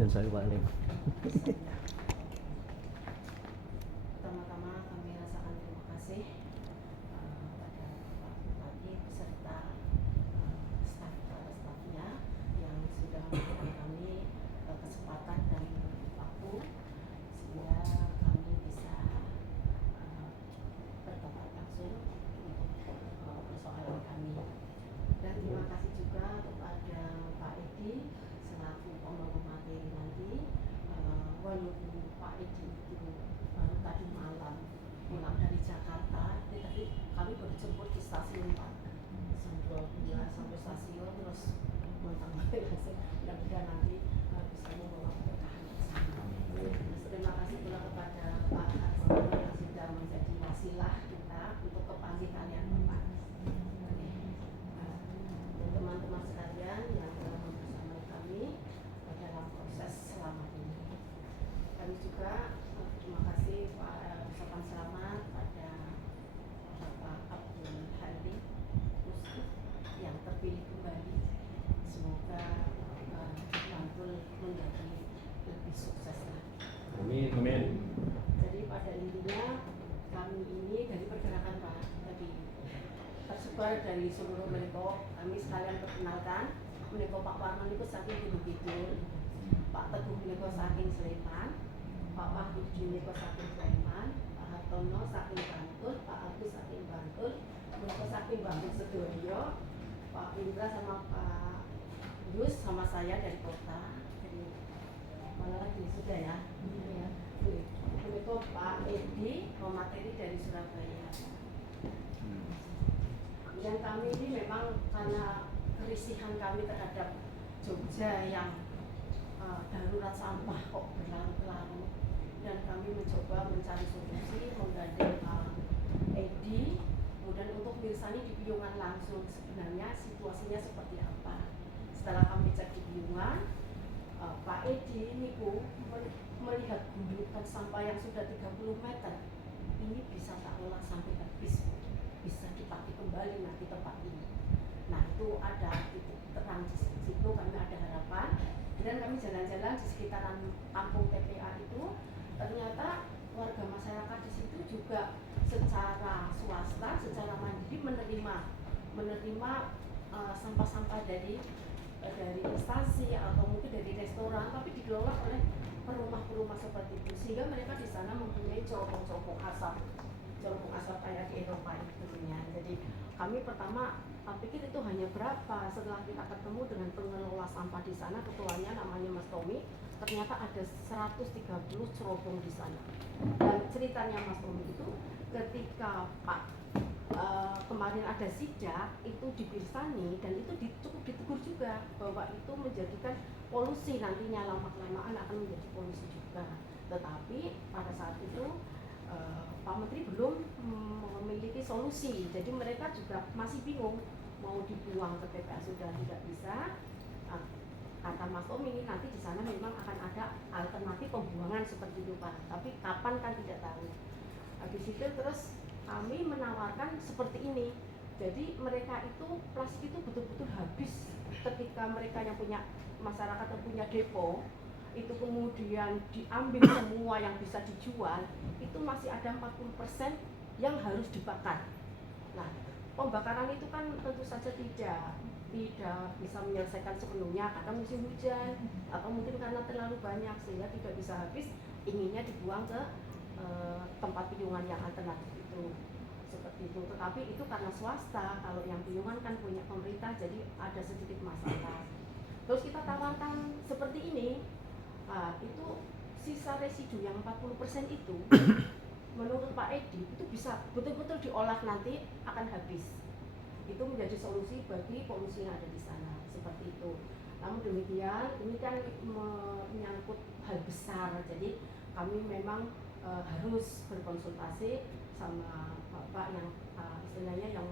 Yang saya paling. Pertama-tama kami rasakan terima kasih pada Pak Bupati beserta staf-stafnya yang sudah memberikan kami kesempatan dan waktu sehingga kami bisa berdebat langsung untuk persoalan kami. Dan terima kasih juga kepada Pak Edi selaku pembawa materi nanti. Walaupun Pak Edi itu baru tadi malam pulang dari Jakarta, tetapi kami baru jemput di stasiun Pak jam 12 sampai stasiun terus montang balik langsung. Mudah-mudahan nanti bisa membawa keberkahan bersama. Terima kasih pula kepada Pak Arsono yang sudah menjadi wasilah kita untuk kebangkitan Bapak. Teman-teman sekalian yang telah bersama kami dalam proses selama ini. Kami juga terima kasih ucapan selamat pada Bapak Abdul Halim Musti yang terpilih kembali. Semoga Bantul menjadi lebih sukses lagi. Amin. Amin. Jadi pada intinya kami ini dari pergerakan Pak tadi tersebar dari seluruh Menko. Kami sekalian perkenalkan Menko Pak Warman itu saking Gunung Kidul, Pak Teguh Menko saking Sleman, Pak Wahid Menko saking Sleman, Pak Hartono saking Bantul, Pak Agus saking Bantul, Menko saking Bantul Sedoyo, Pak Indra sama Pak Yus sama saya dari kota. Jadi mana lagi sudah ya? Menko Pak Edi pemateri dari Surabaya. Dan kami ini memang karena kerisihan kami terhadap Jogja yang darurat sampah kok berlarut-larut, dan kami mencoba mencari solusi menggandeng Pak Edi kemudian untuk mirsani di Piungan langsung sebenarnya situasinya seperti apa. Setelah kami cek di Piungan, Pak Edi ini melihat gundukan sampah yang sudah 30 meter ini bisa tak olah sampai habis, bisa dipakai kembali nanti tempat ini. Nah itu ada titik terang di situ, kami ada harapan. Dan kami jalan-jalan di sekitaran kampung TPA itu, ternyata warga masyarakat di situ juga secara swasta, secara mandiri menerima sampah-sampah dari instansi atau mungkin dari restoran, tapi dikelola oleh perumah-perumah seperti itu, sehingga mereka di sana mempunyai cerobong-cerobong asap kayak di Eropa itu ya. Jadi kami pertama pikir itu hanya berapa, setelah kita ketemu dengan pengelola sampah di sana, ketuanya namanya Mas Tommy, ternyata ada 130 cerobong di sana. Dan ceritanya Mas Tommy itu ketika kemarin ada sidak itu dipirsani dan itu cukup ditegur juga bahwa itu menjadikan polusi, nantinya lama-kelamaan akan menjadi polusi juga. Tetapi pada saat itu Pak Menteri belum memiliki solusi, jadi mereka juga masih bingung mau dibuang ke TPA sudah tidak bisa. Kata Mas Tom ini nanti di sana memang akan ada alternatif pembuangan seperti itu Pak, tapi kapan kan tidak tahu. Habis itu terus kami menawarkan seperti ini, jadi mereka itu plastik itu betul-betul habis ketika mereka yang punya masyarakat yang punya depo itu kemudian diambil semua yang bisa dijual, itu masih ada 40% yang harus dibakar. Nah, pembakaran itu kan tentu saja tidak bisa menyelesaikan sepenuhnya karena musim hujan atau mungkin karena terlalu banyak sehingga tidak bisa habis, inginnya dibuang ke tempat piungan yang alternatif itu seperti itu. Tetapi itu karena swasta, kalau yang piungan kan punya pemerintah, jadi ada sedikit masalah. Terus kita tawarkan seperti ini, itu sisa residu yang 40% itu menurut Pak Edi itu bisa betul-betul diolah nanti akan habis. Itu menjadi solusi bagi polusi yang ada di sana seperti itu. Namun demikian ini kan menyangkut hal besar, jadi kami memang harus berkonsultasi sama Bapak yang istilahnya yang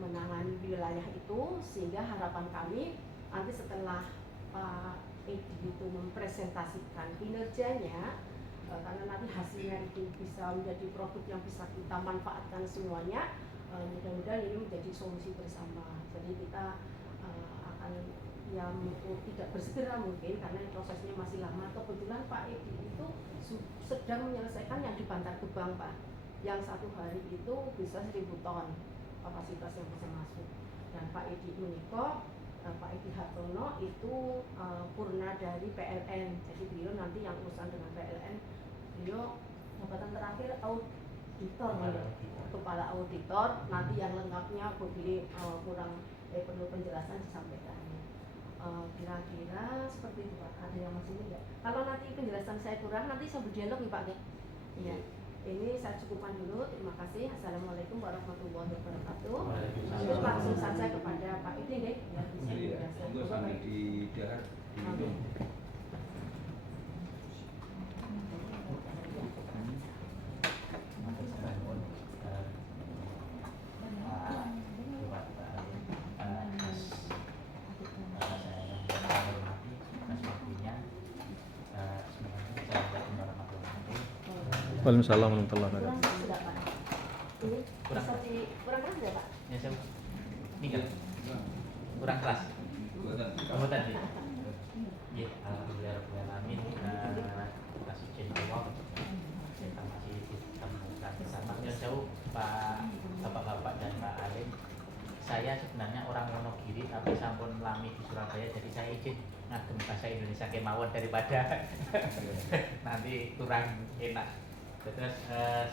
menangani wilayah itu, sehingga harapan kami nanti setelah Pak Edi itu mempresentasikan kinerjanya, karena nanti hasilnya itu bisa menjadi produk yang bisa kita manfaatkan semuanya, mudah-mudahan ini menjadi solusi bersama. Jadi kita akan yang tidak bersegera mungkin karena prosesnya masih lama. Kebetulan Pak Edi itu sedang menyelesaikan yang di Bantar Gebang Pak, yang satu hari itu bisa 1000 ton kapasitas yang bisa masuk. Dan Pak Edi Uniko, Pak Edi Hartono itu purna dari PLN, jadi beliau nanti yang urusan dengan PLN, beliau jabatan terakhir auditor, kepala auditor. Nanti yang lengkapnya boleh perlu penjelasan disampaikan. Kira-kira seperti itu Pak. Ada yang masih enggak? Kalau nanti penjelasan saya kurang, nanti saya berdialog nih Pak ya. Iya. Ini saya cukupkan dulu. Terima kasih. Assalamualaikum warahmatullahi wabarakatuh. Terus langsung saja kepada Pak Edi deh. Ya, iya. Untuk sambil di dahar di Waalaikumsalam warahmatullahi wabarakatuh. Kurang keras nggak Pak? Ya saya tinggal kurang keras. Kamu tadi. Ya, alhamdulillah rabbil alamin. Kasih izin Allah. Kita masih ditemukan bersama. Ya jauh Pak Bapak-bapak dan Pak Alim. Saya sebenarnya orang Wonogiri tapi sampun lami di Surabaya, jadi saya izin ngagem bahasa Indonesia kemawon daripada nanti kurang enak. Terus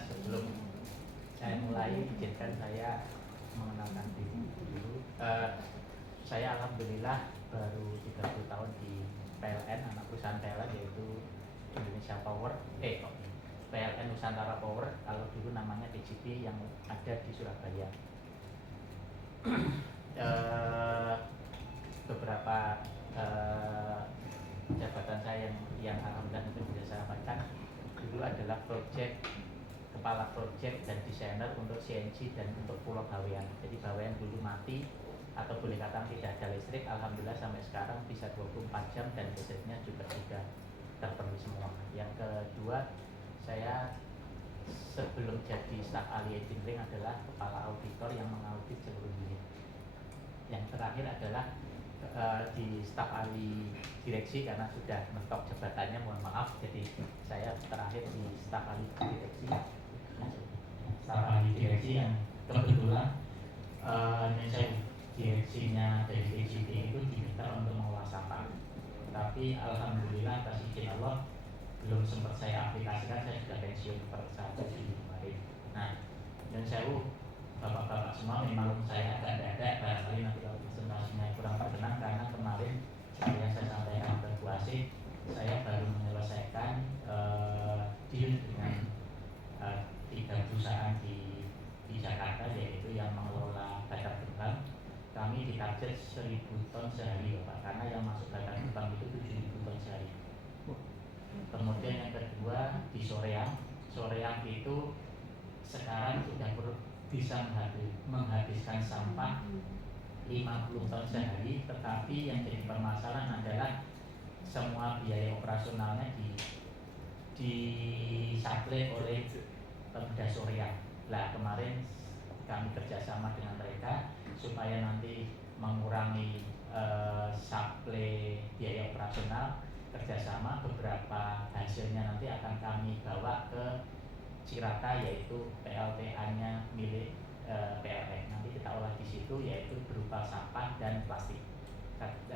sebelum saya mulai, izinkan saya mengenalkan diri dulu. Saya alhamdulillah baru 30 tahun di PLN, anak perusahaan PLN yaitu Indonesia Power, PLN Nusantara Power, kalau dulu namanya DGP yang ada di Surabaya. Beberapa jabatan saya yang alhamdulillah itu bisa saya sampaikan. Dulu adalah kepala project dan desainer untuk CNG dan untuk Pulau Bawean. Jadi Bawean dulu mati atau boleh katakan tidak ada listrik. Alhamdulillah sampai sekarang bisa 24 jam dan listriknya juga sudah terpenuhi semua. Yang kedua, saya sebelum jadi staf ahli engineering adalah kepala auditor yang mengaudit seluruh unit. Yang terakhir adalah di staf ahli direksi karena sudah mentok jabatannya, mohon maaf, jadi saya terakhir di staf ahli direksi yang kebetulan saya direksinya dari DGP itu diminta untuk mengolah sampah, tapi alhamdulillah atas izin Allah belum sempat saya aplikasikan, saya sudah pensiun per 1 Juli kemarin. Nah, dan saya bapak-bapak semua memang saya agak ada barangkali nanti kalau presentasinya kurang berkenan karena kemarin seperti yang saya sampaikan ke Bu Asih, saya baru menyelesaikan deal dengan 3 perusahaan di Jakarta, yaitu yang mengelola Bantar Gebang. Kami ditarget 1000 ton sehari Bapak, karena yang masuk Bantar Gebang itu 7000 ton sehari. Kemudian yang kedua di Soreang itu sekarang sudah bisa menghabiskan sampah 50 ton sehari, tetapi yang jadi permasalahan adalah semua biaya operasionalnya disuplai oleh Pemda Soreang. Nah, kemarin kami kerjasama dengan mereka supaya nanti mengurangi suplai biaya operasional, kerjasama beberapa hasilnya nanti akan kami bawa ke Cirata, yaitu PLTA-nya milik PLN. Nanti kita olah di situ, yaitu berupa sampah dan plastik.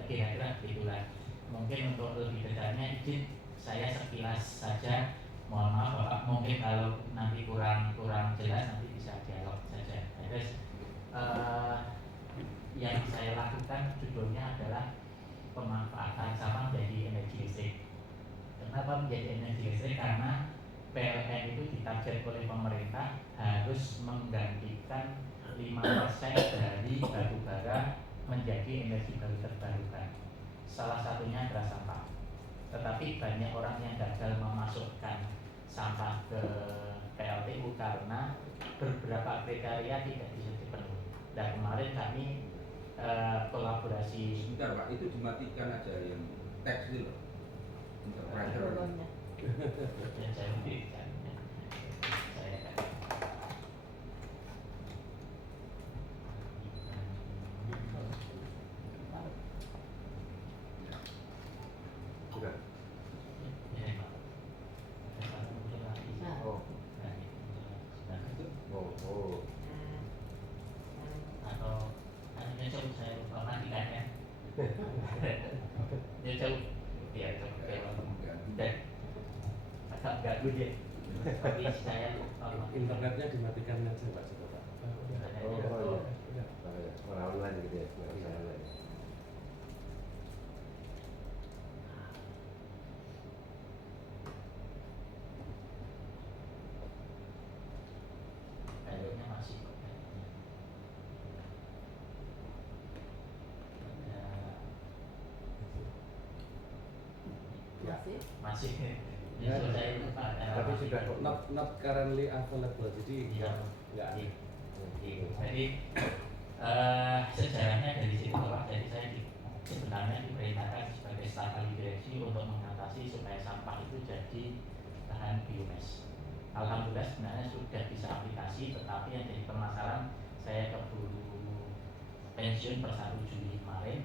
Kira-kira begitulah. Mungkin untuk lebih detailnya izin saya sekilas saja. Mohon maaf Bapak, mungkin kalau nanti kurang jelas nanti bisa dialog saja. Terus yang saya lakukan judulnya adalah pemanfaatan sampah menjadi energi listrik. Kenapa menjadi energi listrik? Karena PLN itu ditarget oleh pemerintah harus menggantikan 5% dari batu bara menjadi energi baru terbarukan. Salah satunya adalah sampah. Tetapi banyak orang yang gagal memasukkan sampah ke PLTU karena beberapa kriteria tidak bisa dipenuhi. Dan kemarin kami kolaborasi. Sebentar Pak, itu dimatikan aja yang teks itu loh. ganggu dia. Tapi saya Internetnya dimatikan aja Pak, coba Pak. Oh, Udah. oh, Udah. Orang online gitu ya, nggak bisa online. kayaknya masih Ya. Masih. masih Ya. selesai lupa, Tapi masih. sudah Not currently available, jadi Iya. nggak ada. Gitu. Jadi sejarahnya dari situ Pak. Jadi saya sebenarnya diperintahkan sebagai staf ahli direksi untuk mengatasi supaya sampah itu jadi bahan biomes. Alhamdulillah sebenarnya sudah bisa aplikasi, tetapi yang jadi permasalahan saya keburu pensiun per 1 Juli kemarin,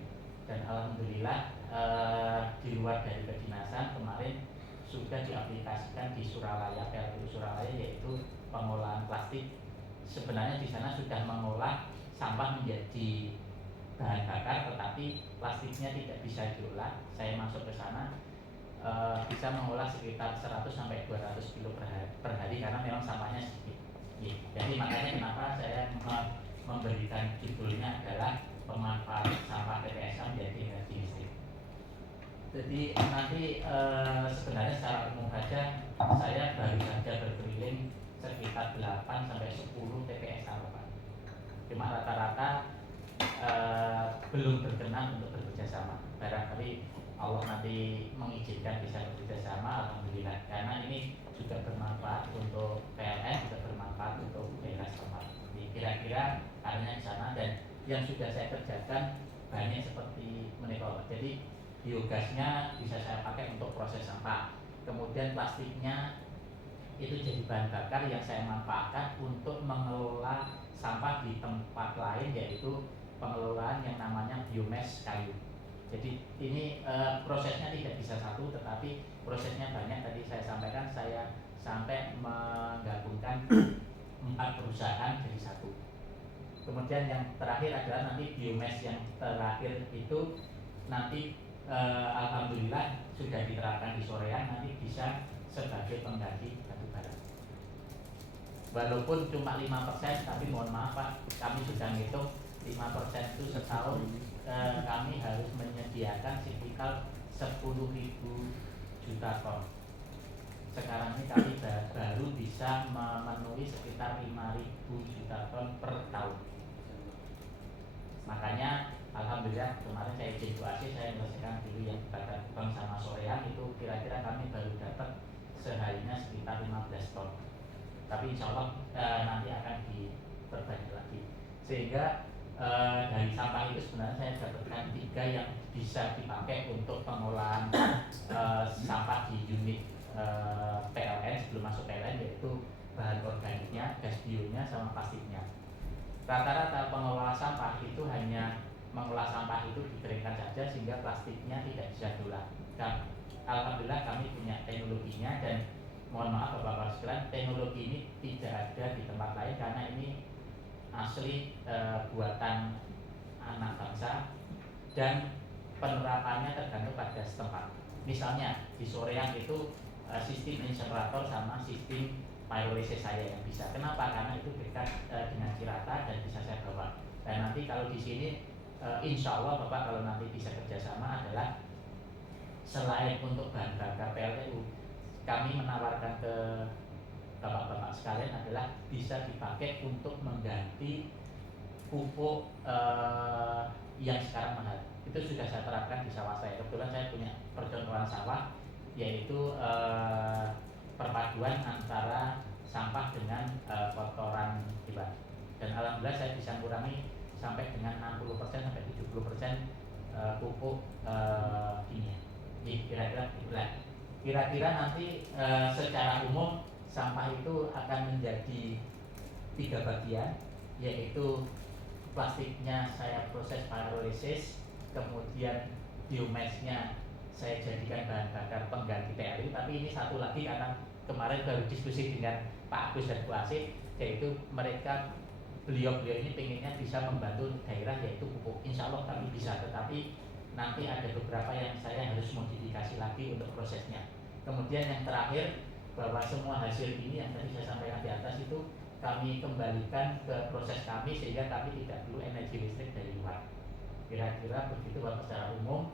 dan alhamdulillah di luar dari kedinasan kemarin sudah diaplikasikan di Suralaya, PLTU Suralaya, yaitu pengolahan plastik. Sebenarnya di sana sudah mengolah sampah menjadi bahan bakar, tetapi plastiknya tidak bisa diolah. Saya masuk ke sana bisa mengolah sekitar 100 sampai 200 kilo per hari karena memang sampahnya sedikit. Jadi makanya kenapa saya memberikan judulnya adalah pemanfaat sampah TPSA menjadi energi listrik. Jadi nanti sebenarnya secara umum saja saya baru saja berkeliling sekitar 8 sampai 10 TPSA Pak. Cuma rata-rata belum berkenan untuk bekerja sama. Barangkali Allah nanti mengizinkan bisa bekerja sama, alhamdulillah. Karena ini juga bermanfaat untuk PLN, juga bermanfaat untuk daerah setempat. Jadi kira-kira karena di sana, dan yang sudah saya kerjakan banyak seperti menikah. Jadi biogasnya bisa saya pakai untuk proses sampah. Kemudian plastiknya itu jadi bahan bakar yang saya manfaatkan untuk mengelola sampah di tempat lain, yaitu pengelolaan yang namanya biomes kayu. Jadi ini prosesnya tidak bisa satu, tetapi prosesnya banyak. Tadi saya sampaikan, saya sampai menggabungkan 4 perusahaan jadi satu. Kemudian yang terakhir adalah nanti biomes yang terakhir itu nanti alhamdulillah sudah diterapkan di Soreang, nanti bisa sebagai pengganti batu bara. Walaupun cuma 5%, tapi mohon maaf Pak, kami sudah ngitung 5% itu setahun kami harus menyediakan sekitar 10.000 juta ton. Sekarang ini kami baru bisa memenuhi sekitar 5.000 juta ton per tahun. Makanya alhamdulillah kemarin saya izin UAC, saya menyelesaikan dulu yang bakar Bank sama Soreang, itu kira-kira kami baru dapat seharinya sekitar 15 ton. Tapi insya Allah nanti akan diperbanyak lagi. Sehingga dari sampah itu sebenarnya saya dapatkan 3 yang bisa dipakai untuk pengolahan sampah di unit PLN sebelum masuk PLN, yaitu bahan organiknya, gas bionya, sama plastiknya. Rata-rata pengelola sampah itu hanya mengolah sampah itu dikeringkan saja sehingga plastiknya tidak bisa diolah. Alhamdulillah kami punya teknologinya, dan mohon maaf Bapak-Bapak sekalian, teknologi ini tidak ada di tempat lain karena ini asli buatan anak bangsa, dan penerapannya tergantung pada setempat. Misalnya di Soreang itu sistem insenerator sama sistem pyrolysis saya yang bisa. Kenapa? Karena itu dekat dengan Cirata dan bisa saya bawa. Dan nanti kalau di sini insya Allah Bapak kalau nanti bisa kerjasama adalah selain untuk bahan bakar PLTU, kami menawarkan ke Bapak-bapak sekalian adalah bisa dipakai untuk mengganti pupuk yang sekarang mahal. Itu sudah saya terapkan di sawah saya. Kebetulan saya punya percontohan sawah, yaitu perpaduan antara sampah dengan kotoran hewan. Dan alhamdulillah saya bisa mengurangi sampai dengan 60% sampai 70% pupuk kimia. Kira-kira nanti secara umum sampah itu akan menjadi 3 bagian, yaitu plastiknya saya proses pyrolysis, kemudian biomesnya saya jadikan bahan bakar pengganti TLU. Tapi ini satu lagi, karena kemarin baru diskusi dengan Pak Agus dan Bu Asih, yaitu beliau ini pengennya bisa membantu daerah, yaitu pupuk. Insya Allah kami bisa, tetapi nanti ada beberapa yang saya harus modifikasi lagi untuk prosesnya. Kemudian yang terakhir bahwa semua hasil ini yang tadi saya sampaikan di atas itu kami kembalikan ke proses kami sehingga kami tidak perlu energi listrik dari luar. Kira-kira begitu Bapak. Secara umum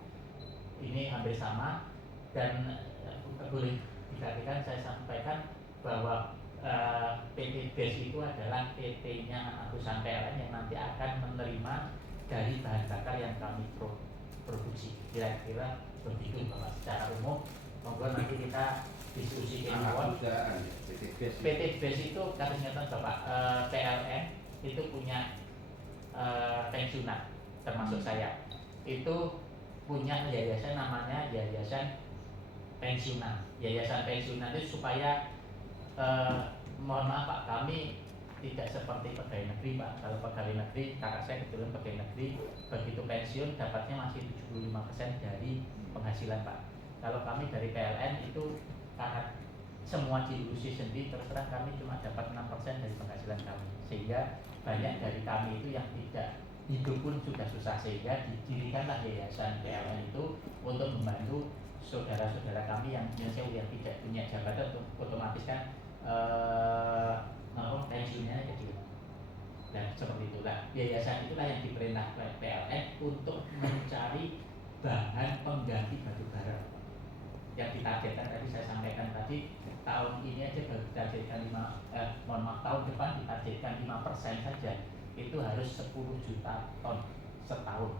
ini hampir sama, dan boleh dikatakan saya sampaikan bahwa PT BES itu adalah PT-nya perusahaan PLN yang nanti akan menerima dari bahan bakar yang kami produksi. Kira-kira begitu Bapak. Secara umum monggo nanti kita diskusi Anak perusahaan PT BES. PT BES itu kata ingatan Bapak, PLN itu punya pensiunan termasuk saya. Itu punya yayasan namanya Yayasan Pensiunan. Yayasan Pensiunan itu supaya mohon maaf Pak, kami tidak seperti pegawai negeri Pak. Kalau pegawai negeri, kakak saya kebetulan pegawai negeri, begitu pensiun dapatnya masih 75% dari penghasilan Pak. Kalau kami dari PLN itu karena semua diurusi sendiri, terus terang kami cuma dapat 6% dari penghasilan kami, sehingga banyak dari kami itu yang tidak hidup pun sudah susah, sehingga didirikanlah Yayasan PLN itu untuk membantu saudara-saudara kami yang tidak punya jabatan, otomatis kan pensiunnya kecil. Dan seperti itulah yayasan itulah yang diperintah oleh PLN untuk mencari bahan pengganti batu bara. Yang ditargetkan tadi saya sampaikan tadi, tahun ini aja baru ditargetkan tahun depan ditargetkan 5% saja, itu harus 10 juta ton setahun.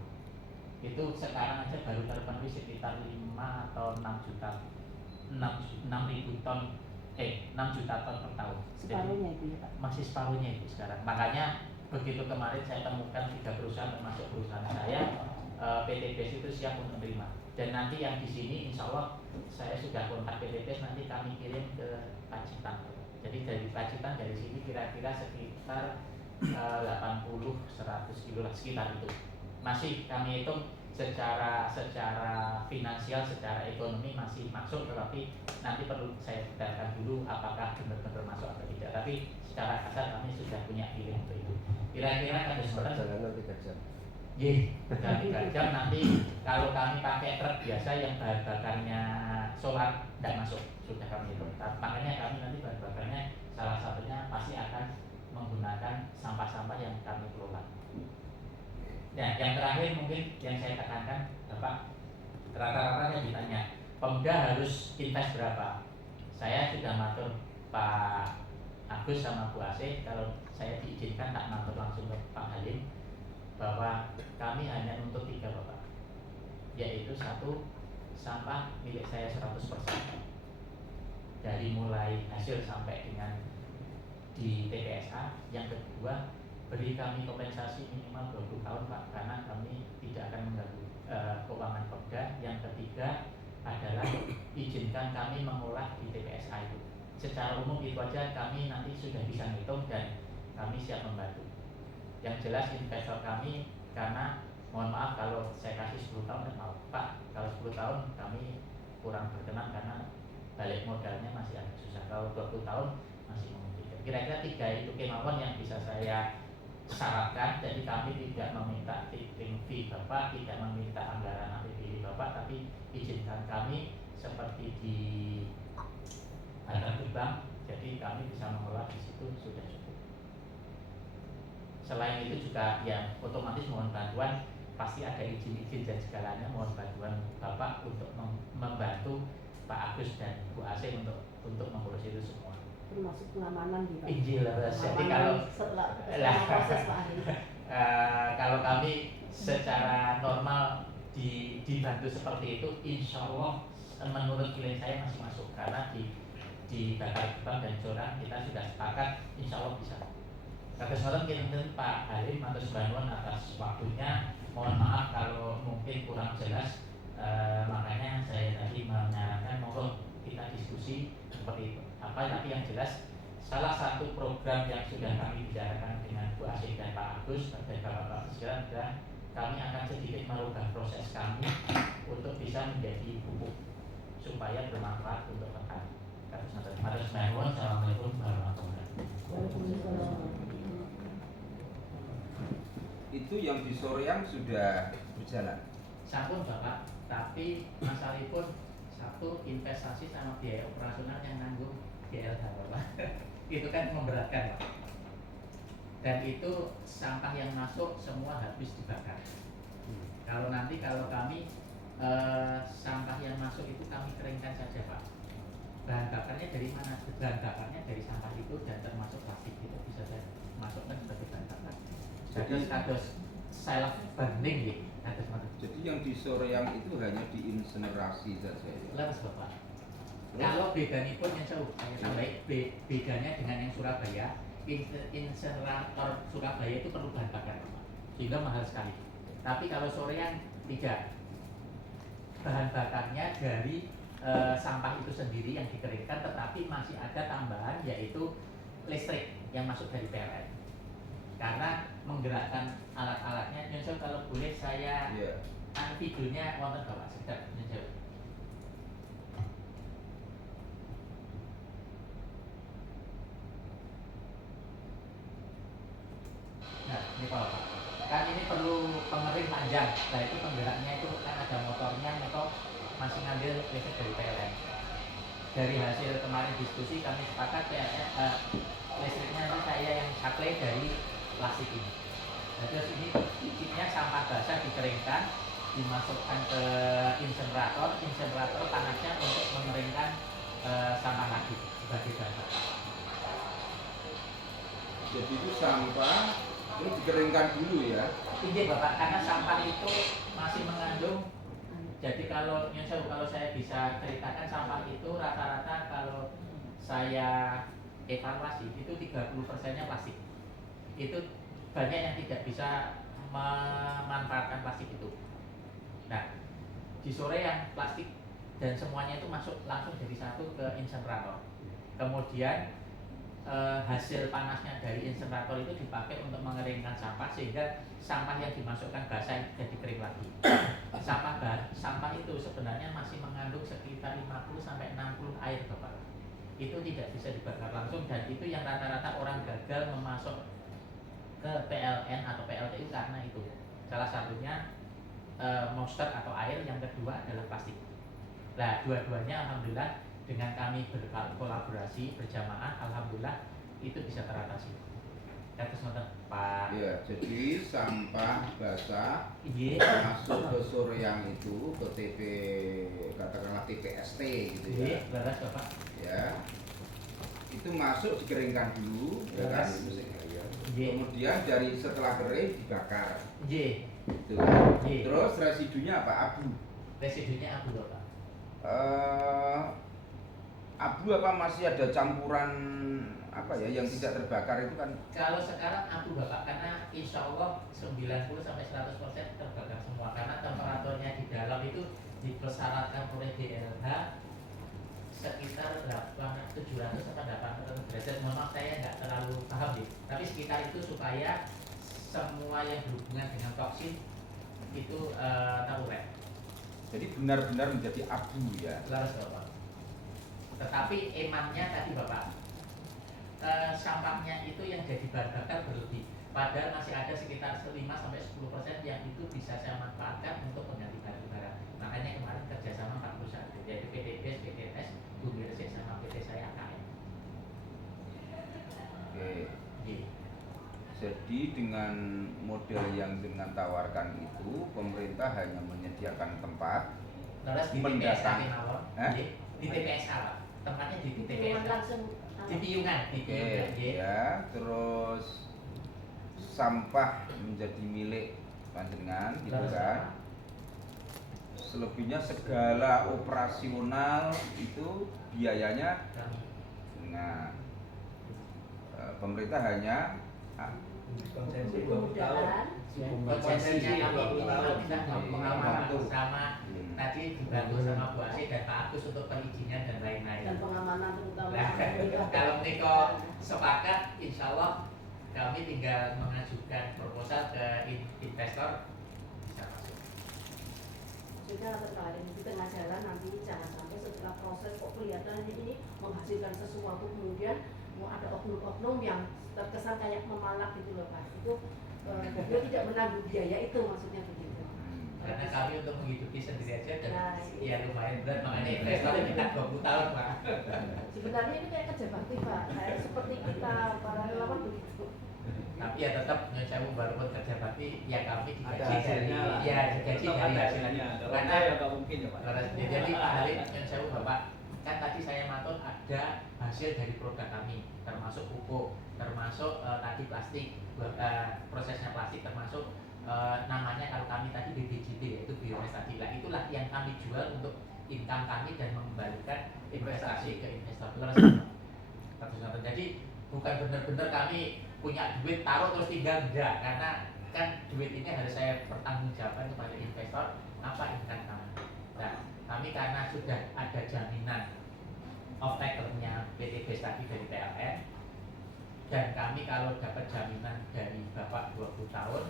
Itu sekarang aja baru terpenuhi sekitar 5 atau 6 juta 6.000 ton 6 juta ton per tahun. Separuhnya itu ya Pak. Masih separuhnya itu sekarang. Makanya begitu kemarin saya temukan 3 perusahaan termasuk perusahaan saya, PT BES itu siap untuk menerima. Dan nanti yang di sini insya Allah saya sudah kontak PT BES, nanti kami kirim ke Pacitan. Jadi dari Pacitan dari sini kira-kira sekitar 80-100 kilo lah, sekitar itu. Masih kami hitung secara finansial, secara ekonomi masih masuk, tetapi nanti perlu saya detailkan dulu apakah benar-benar masuk atau tidak. Tapi secara kasar kami sudah punya pilihan untuk itu. Kira-kira ada Perjalanan 3 jam. dan 3 jam nanti kalau kami pakai truk biasa yang bahan bakarnya solar tidak masuk, sudah kami hitung. Makanya kami nanti bahan bakarnya salah satunya pasti akan menggunakan sampah-sampah yang kami kelola. Ya, yang terakhir mungkin yang saya tekankan, Bapak, rata-ratanya ditanya, Pemda harus invest berapa? Saya sudah matur Pak Agus sama Bu Asih, kalau saya diizinkan tak matur langsung ke Pak Halim, bahwa kami hanya untuk 3 Bapak, yaitu 1, sampah milik saya 100%, dari mulai hasil sampai dengan di TPSA. Yang kedua, beri kami kompensasi minimal 20 tahun Pak, karena kami tidak akan mengganggu keuangan Pemda. Yang ketiga adalah izinkan kami mengolah di TPSA itu. Secara umum itu aja kami nanti sudah bisa ngitung dan kami siap membantu. Yang jelas investor kami, karena mohon maaf kalau saya kasih 10 tahun dan mau Pak, kalau 10 tahun kami kurang berkenan karena balik modalnya masih agak susah. Kalau 20 tahun masih memungkinkan. Kira-kira 3 itu kemauan yang bisa saya syaratkan. Jadi kami tidak meminta tipping fee Bapak, tidak meminta anggaran APBD Bapak, tapi izinkan kami seperti di Bantar Gebang, jadi kami bisa mengelola di situ sudah cukup. Selain itu juga yang otomatis mohon bantuan, pasti ada izin-izin dan segalanya, mohon bantuan Bapak untuk membantu Pak Agus dan Bu Asih untuk mengurus itu semua. Termasuk pengamanan di Pak. Jadi kalau setelah lah, proses Pak Halim. kalau kami secara normal dibantu seperti itu, insya Allah menurut nilai saya masih masuk, karena di Bantar Gebang dan Joran kita sudah sepakat insya Allah bisa. Kata salam kirim Pak Halim, atas bantuan atas waktunya. Mohon maaf kalau mungkin kurang jelas, makanya saya tadi menyarankan monggo kita diskusi seperti itu. Tapi yang jelas salah satu program yang sudah kami bicarakan dengan Bu Asih dan Pak Agus dan Bapak sekalian adalah kami akan sedikit merubah proses kami untuk bisa menjadi pupuk supaya bermanfaat untuk petani. Assalamualaikum warahmatullahi wabarakatuh. Itu yang di Soreang sudah berjalan. Sampun Bapak, tapi masalahipun satu investasi sama biaya operasional yang nanggung. GLH Bapak. Itu kan memberatkan Pak. Dan itu sampah yang masuk semua habis dibakar. Kalau kami sampah yang masuk itu kami keringkan saja Pak. Bahan bakarnya dari mana? Bahan bakarnya dari sampah itu dan termasuk plastik itu bisa saya masukkan sebagai bahan bakar. Kados self burning ya. Jadi yang di Soreang itu hanya diinsenerasi saja ya. Leres Bapak. Kalau bedanya pun yang jauh, bedanya dengan yang Surabaya, insenerator Surabaya itu perlu bahan bakar Bapak, sehingga mahal sekali. Tapi kalau Soreang tidak, bahan bakarnya dari sampah itu sendiri yang dikeringkan, tetapi masih ada tambahan yaitu listrik yang masuk dari PLN. Karena menggerakkan alat-alatnya, Nyonsel kalau boleh saya videonya wonten Bapak sekedar Nyonsel. Nah, ini Pak. Kan ini perlu pengering panjang. Nah, itu penggeraknya itu kan ada motornya, atau masih ngambil listrik dari PLN. Dari hasil kemarin diskusi kami sepakat listriknya itu saya yang supply dari plastik ini. Nah, terus ini chipnya sampah basah dikeringkan, dimasukkan ke insenerator panasnya untuk mengeringkan sampah lagi sebagai bahan bakar. Jadi itu sampah ini dikeringkan dulu ya. Iya Bapak, karena sampah itu masih mengandung. Jadi kalau saya bisa ceritakan, sampah itu rata-rata kalau saya evaluasi itu 30%-nya plastik. Itu banyak yang tidak bisa memanfaatkan plastik itu. Nah, di sore yang plastik dan semuanya itu masuk langsung jadi satu ke insenerator. Kemudian hasil panasnya dari insenerator itu dipakai untuk mengeringkan sampah, sehingga sampah yang dimasukkan basah jadi kering lagi. Sampah itu sebenarnya masih mengandung sekitar 50-60 air Bapak. Itu tidak bisa dibakar langsung, dan itu yang rata-rata orang gagal memasuk ke PLN atau PLTU karena itu. Salah satunya monster atau air, yang kedua adalah plastik. Nah, dua-duanya alhamdulillah dengan kami berkolaborasi berjamaah, alhamdulillah itu bisa teratasi. Terus nonton Pak. Ya, jadi sampah basah Iya. masuk ke Soreang itu ke TP, katakanlah TPST gitu ya. Iya, beres Bapak. Ya. Itu masuk dikeringkan dulu, ya kan? Iya. Kemudian setelah kering dibakar. Iya. Gitu kan? Iya. Terus residunya apa? Abu. Residunya abu Bapak. Abu apa masih ada campuran apa ya yang tidak terbakar itu kan? Kalau sekarang abu Bapak, karena insya Allah 90-100% terbakar semua, karena temperaturnya di dalam itu dipersyaratkan oleh GLH sekitar 700 sampai 800 derajat. Mohon maaf saya nggak terlalu paham ya, tapi sekitar itu supaya semua yang berhubungan dengan toksin itu terurai. Jadi benar-benar menjadi abu ya. Laras Bapak. Tetapi emannya tadi Bapak, sampahnya itu yang jadi bahan bakar berlebih. Padahal masih ada sekitar 5-10% yang itu bisa saya manfaatkan untuk mengganti batu bara. Makanya kemarin kerjasama 4 perusahaan, yaitu PTBS, PTS, Bumi Resik sama PT saya AKM. Oke. Iya. Jadi dengan model yang dengan tawarkan itu, pemerintah hanya menyediakan tempat. Laras di TPS Kaki Mawon, di TPS Pak. Tempatnya di TPS. langsung Di Piungan, Oke, ya. Terus sampah menjadi milik panjenengan, gitu kan? Selebihnya segala operasional itu biayanya, nah pemerintah hanya Konsensi 20 tahun. Konsesinya kami minimal kita pengamanan sama tadi dibantu sama Bu Asih dan Pak Agus untuk perizinan dan lain-lain. dan pengamanan terutama. Nah, kalau Niko sepakat, insya Allah kami tinggal mengajukan proposal ke investor bisa masuk. Sudah terkait di tengah jalan nanti jangan sampai setelah proses kok kelihatan ini menghasilkan sesuatu kemudian mau ada oknum-oknum yang terkesan kayak memalak gitu loh Pak. Itu dia tidak menanggung biaya itu, maksudnya begitu. karena kami untuk menghidupi sendiri aja dan Nah, ya lumayan berat, makanya investornya minta 20 tahun Pak. sebenarnya ini kayak kerja bakti Pak, kayak seperti kita para relawan begitu. Tapi ya tetap nyuwun sewu walaupun kerja bakti ya kami Ada digaji dari hasilnya lah. ya digaji Tetap dari ada hasilnya. hasilnya. Kalau Karena enggak ya nggak mungkin ya Pak. jadi Pak Halim nyuwun sewu Bapak, kan tadi saya matur ada hasil dari produk kami termasuk pupuk, termasuk tadi plastik, prosesnya plastik, termasuk namanya kalau kami tadi BBJT yaitu biomes tadi lah, itulah yang kami jual untuk income kami dan mengembalikan investasi ke investor. Terus jadi bukan benar-benar kami punya duit taruh terus tinggal, enggak, karena kan duit ini harus saya pertanggungjawabkan kepada investor apa income kami. Nah, kami karena sudah ada jaminan off-takernya PT BES tadi dari PLN, dan kami kalau dapat jaminan dari Bapak 20 tahun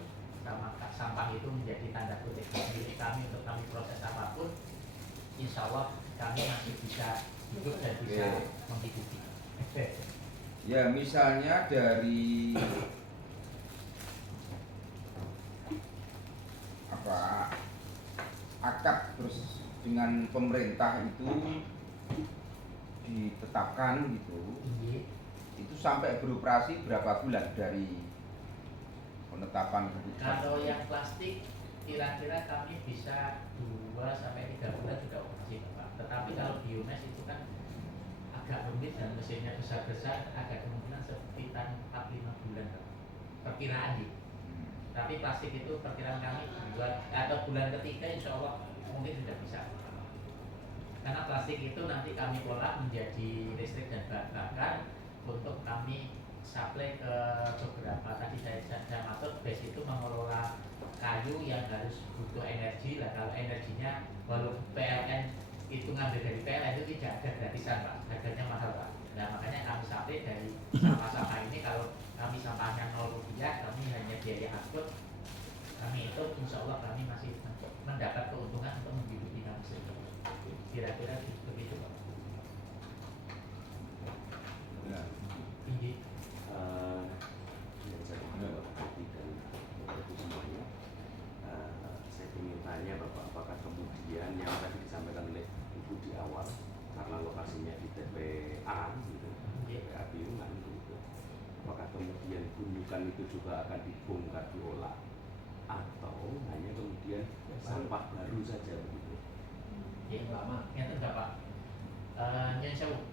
sama sampah itu menjadi tanda kutip milik kami untuk kami proses apapun, insya Allah kami masih bisa hidup dan bisa menghidupi. Ya misalnya dari apa akad terus dengan pemerintah itu ditetapkan gitu, itu sampai beroperasi berapa bulan dari penetapan keputusan? Kalau yang plastik kira-kira kami bisa 2 sampai 3 bulan sudah operasi Bapak. Tetapi kalau biomes itu kan agak rumit dan mesinnya besar-besar, agak kemungkinan sekitar 4-5 bulan Bapak. Perkiraan gitu. Tapi plastik itu perkiraan kami bulan ketiga insya Allah mungkin sudah bisa. Karena plastik itu nanti kami olah menjadi listrik dan bahan bakar untuk kami supply ke beberapa, tadi saya maksud BES itu mengelola kayu yang harus butuh energi lah. Kalau energinya walaupun PLN itu ngambil dari PLN itu tidak ada gratisan Pak, harganya mahal Pak. Nah makanya kami supply dari sampah-sampah ini. Kalau kami sampahnya 0 rupiah, kami hanya biaya angkut, kami itu insya Allah kami masih mendapat keuntungan untuk menghidupi kami sendiri. Kira-kira begitu Pak. Ya. Tinggi. Yang saya kenal Bapak Budi dan Bapak Ibu semuanya, saya ingin tanya Bapak, apakah kemudian yang tadi disampaikan oleh Ibu di awal, karena lokasinya di TPA gitu, TPA Piungan gitu, apakah kemudian gundukan itu juga akan dibongkar diolah atau hanya kemudian sampah baru saja begitu? Yang lama, yang enggak Pak. Yang sewu.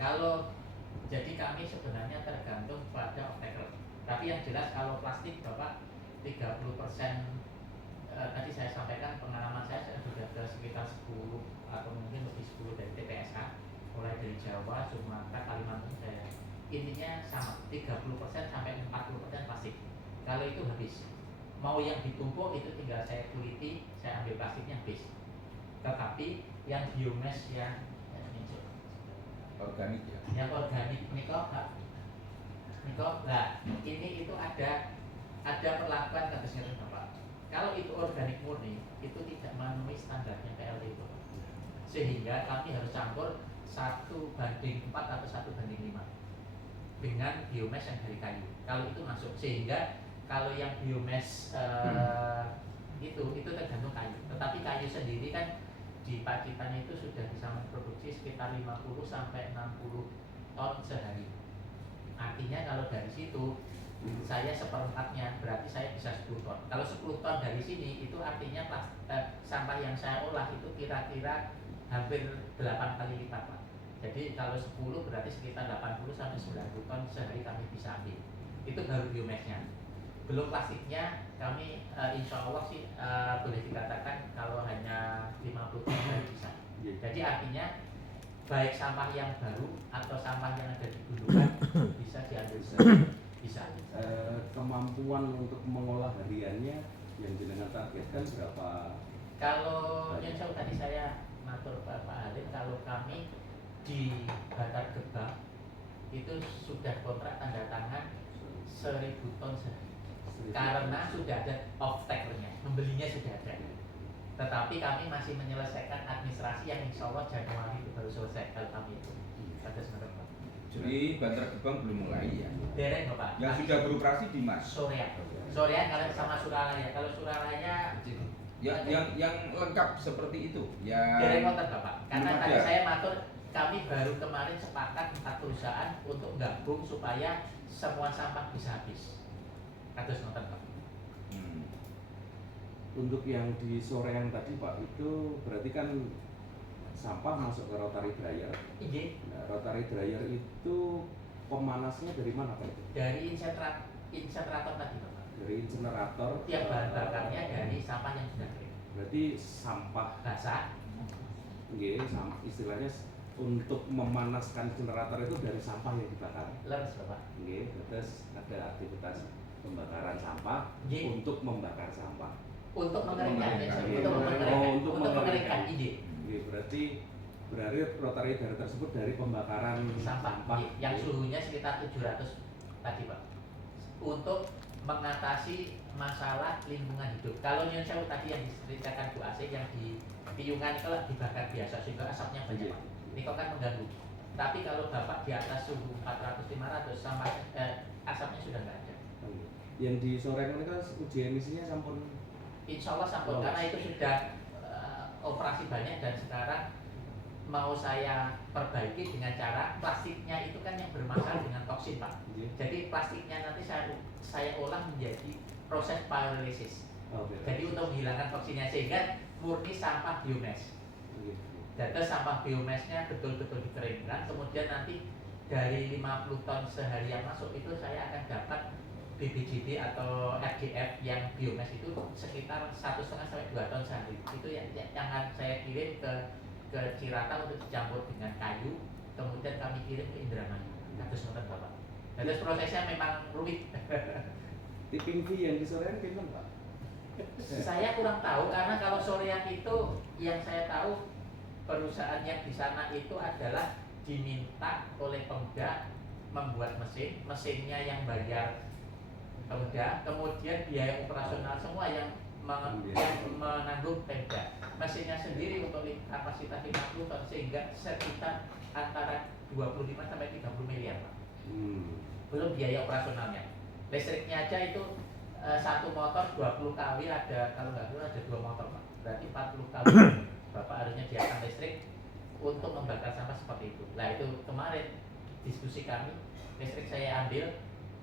Kalau jadi kami sebenarnya tergantung pada off-taker. Tapi yang jelas kalau plastik Bapak 30% tadi saya sampaikan pengalaman saya sudah ke sekitar 10 atau mungkin lebih 10 dari TPSH, mulai dari Jawa, Sumatera, Kalimantan saya. Intinya sama 30% sampai 40% plastik. Kalau itu habis, mau yang ditumpuk itu tinggal saya kuliti, saya ambil plastiknya habis. Tetapi yang biomes yang Organik ya. yang organik niko lah ini itu ada perlakuan kebiasaan Bapak. Kalau itu organik murni itu tidak memenuhi standarnya PLT itu, sehingga kami harus campur 1:4 atau 1:5 dengan biomes yang dari kayu. Kalau itu masuk, sehingga kalau yang biomes itu tergantung kayu. Tetapi kayu sendiri kan di Pacitan itu sudah bisa memproduksi sekitar 50 sampai 60 ton sehari. Artinya kalau dari situ saya seperempatnya, berarti saya bisa 10 ton. Kalau 10 ton dari sini itu artinya sampah yang saya olah itu kira-kira hampir 8 kali lipat Pak. Jadi kalau 10 berarti sekitar 80 sampai 90 ton sehari kami bisa ambil. Itu baru biomesnya. Belum plastiknya kami insya Allah sih boleh dikatakan kalau hanya 50 ton bisa. Jadi artinya baik sampah yang baru atau sampah yang ada di gunungan bisa diambil bisa. Kemampuan untuk mengolah hariannya yang jenengan targetkan berapa? Kalau yang jauh tadi saya matur Pak Halim, kalau kami di Bantar Gebang itu sudah kontrak tanda tangan 1.000 ton sehari. Karena sudah ada off-takernya, membelinya sudah ada. Tetapi kami masih menyelesaikan administrasi yang insya Allah Januari itu baru selesai kalau kami itu. Pada sebentar Pak. Jadi Bantar Gebang belum mulai ya. Derek Bapak. Yang sudah beroperasi di Mas. Sorean kalau sama Suralaya. Kalau Suralaya Yang lengkap seperti itu. Dereng wonten Bapak. Karena belum tadi ada. saya matur kami baru kemarin sepakat 4 perusahaan untuk gabung supaya semua sampah bisa habis. Kados ngoten Pak. Hmm. Untuk yang di sorean tadi Pak, itu berarti kan sampah masuk ke rotary dryer. Inggih, Nah, rotary dryer itu pemanasnya dari mana Pak? dari insenerator tadi Bapak. Dari insenerator. Tiap bahan bakarnya dari sampah yang sudah kering. Berarti sampah, Basah, istilahnya untuk memanaskan generator itu dari sampah yang dibakar. leres Bapak. Terus ada aktivitas pembakaran sampah Nggih. untuk membakar sampah. Untuk mengeringkan, mengeringkan. untuk mengeringkan ide Berarti rotary dryer tersebut dari pembakaran sampah yang suhunya sekitar 700 tadi Pak. Untuk mengatasi masalah lingkungan hidup. Kalau yang saya tadi yang diceritakan Bu Asih yang di piungan kalau dibakar biasa sehingga asapnya banyak Pak. Ini kok kan mengganggu. Tapi kalau Bapak di atas suhu 400-500 sama asapnya sudah nggak ada. Yang di Soreang ini kan uji emisinya sampun. Insya Allah sampun karena itu sudah operasi banyak dan sekarang mau saya perbaiki dengan cara plastiknya itu kan yang bermasalah dengan toksin Pak. Jadi plastiknya nanti saya olah menjadi proses pyrolysis. Jadi untuk menghilangkan toksinnya sehingga murni sampah biomass. Dan sampah biomassnya betul-betul dikeringkan. Kemudian nanti dari 50 ton sehari yang masuk itu saya akan dapat BBJD atau RGF yang biomass itu sekitar 1,5 sampai 2 ton sehari. Itu yang akan saya kirim ke Cirata untuk dicampur dengan kayu, kemudian kami kirim ke Indramayu. Kados ngoten Bapak. Terus prosesnya memang rumit. Tipping fee yang di Soreang pinten Pak? Saya kurang tahu karena kalau Soreang itu yang saya tahu perusahaan yang di sana itu adalah diminta oleh Pemda membuat mesinnya yang bayar Pemda, kemudian biaya operasional semua yang menanggung Pemda. Mesinnya sendiri untuk kapasitas 50 ton sehingga sekitar antara 25 sampai 30 miliar Pak. Belum biaya operasionalnya. Listriknya aja itu satu motor 20 kW ada, kalau nggak salah ada 2 motor Pak. Berarti 40 kW Bapak harusnya diakan listrik untuk membakar sampah seperti itu. Nah itu kemarin diskusi kami, listrik saya ambil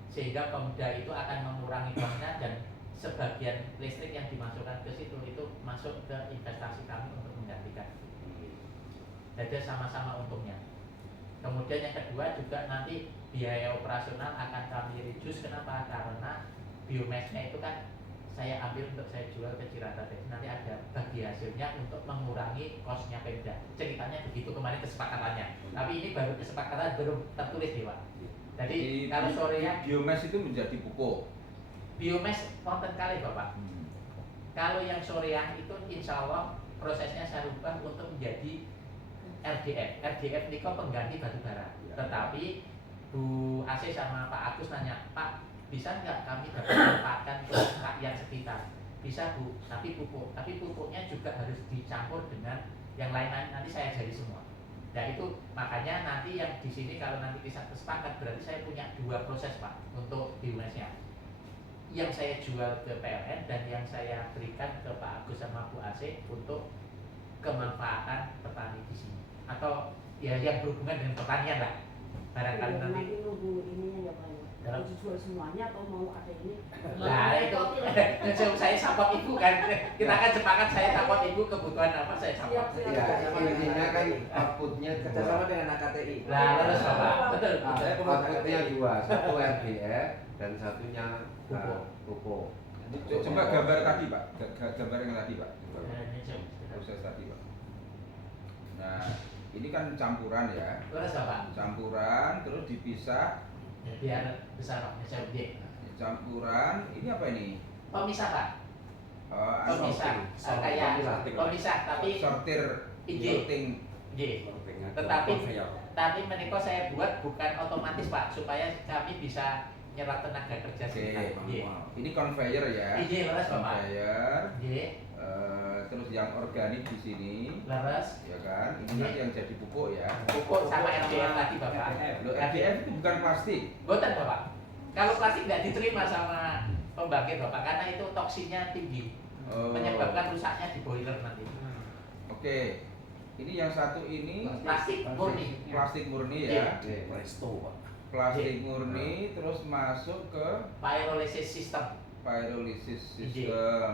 sehingga Pemda itu akan mengurangi kosnya dan sebagian listrik yang dimasukkan ke situ itu masuk ke investasi kami untuk menggantikan. Jadi sama-sama untungnya. Kemudian yang kedua juga nanti biaya operasional akan kami reduce. Kenapa? Karena biomassnya itu kan saya ambil untuk saya jual ke Cirata. Jadi nanti ada bagi hasilnya untuk mengurangi kosnya Pemda. Ceritanya begitu kemarin kesepakatannya. Tapi ini baru kesepakatan belum tertulis nih Pak. Jadi kalau sorenya biomass itu menjadi pupuk. Biomass konten kali Bapak. Kalau yang soreang itu insya Allah prosesnya saya rubah untuk menjadi RGF. RGF ini kok pengganti batu bara. Tetapi Bu Asih sama Pak Agus nanya, Pak bisa nggak kami dapat manfaatkan ke rakyat sekitar? Bisa Bu, tapi pupuknya juga harus dicampur dengan yang lain-lain. Nanti saya jadi semua. Nah itu makanya nanti yang di sini kalau nanti bisa sepakat berarti saya punya 2 proses Pak untuk biomassnya. Yang saya jual ke PLN dan yang saya berikan ke Pak Agus sama Bu Asih untuk kemanfaatan petani di sini atau ya yang berhubungan dengan pertanian lah barangkali nanti. Nanti nunggu ininya ya Pak. Dalam Dijual semuanya atau mau ada ini? Nah itu saya support ibu kan, kita kan sepakat saya support ibu kebutuhan apa saya support. Ya, intinya kan outputnya Kerjasama dengan AKTI. Nah terus Bapak, betul. Saya outputnya 2, satu RGF dan satunya pupuk. Coba gambar tadi Pak, gambar yang tadi Pak. Proses tadi Pak. Nah ini kan campuran ya. Terus Bapak, Campuran terus dipisah. biar besar Pak, saya objek. Campuran ini apa ini? Pemisah Pak. Pemisah, sorting. kayak pemisah tapi Sortir, Ije. sorting. Tapi menikah saya buat bukan otomatis Pak supaya kami bisa nyerap tenaga kerja Oke, sekitar. ini conveyor ya. Ije leres Bapak. Conveyor. Ije Terus yang organik di sini, leres. ya kan? Ini nanti yang jadi pupuk ya. Pupuk sama RDF tadi Bapak. Loh, RDF itu bukan plastik. Boten Bapak. Kalau plastik tidak diterima sama pembangkit Bapak karena itu toksinnya tinggi. menyebabkan rusaknya di boiler nanti. Oke. Ini yang satu ini Plastik murni. plastik murni Iya. ya. Presto Pak. Plastik murni terus masuk ke Pyrolysis system. pyrolysis Iya. system.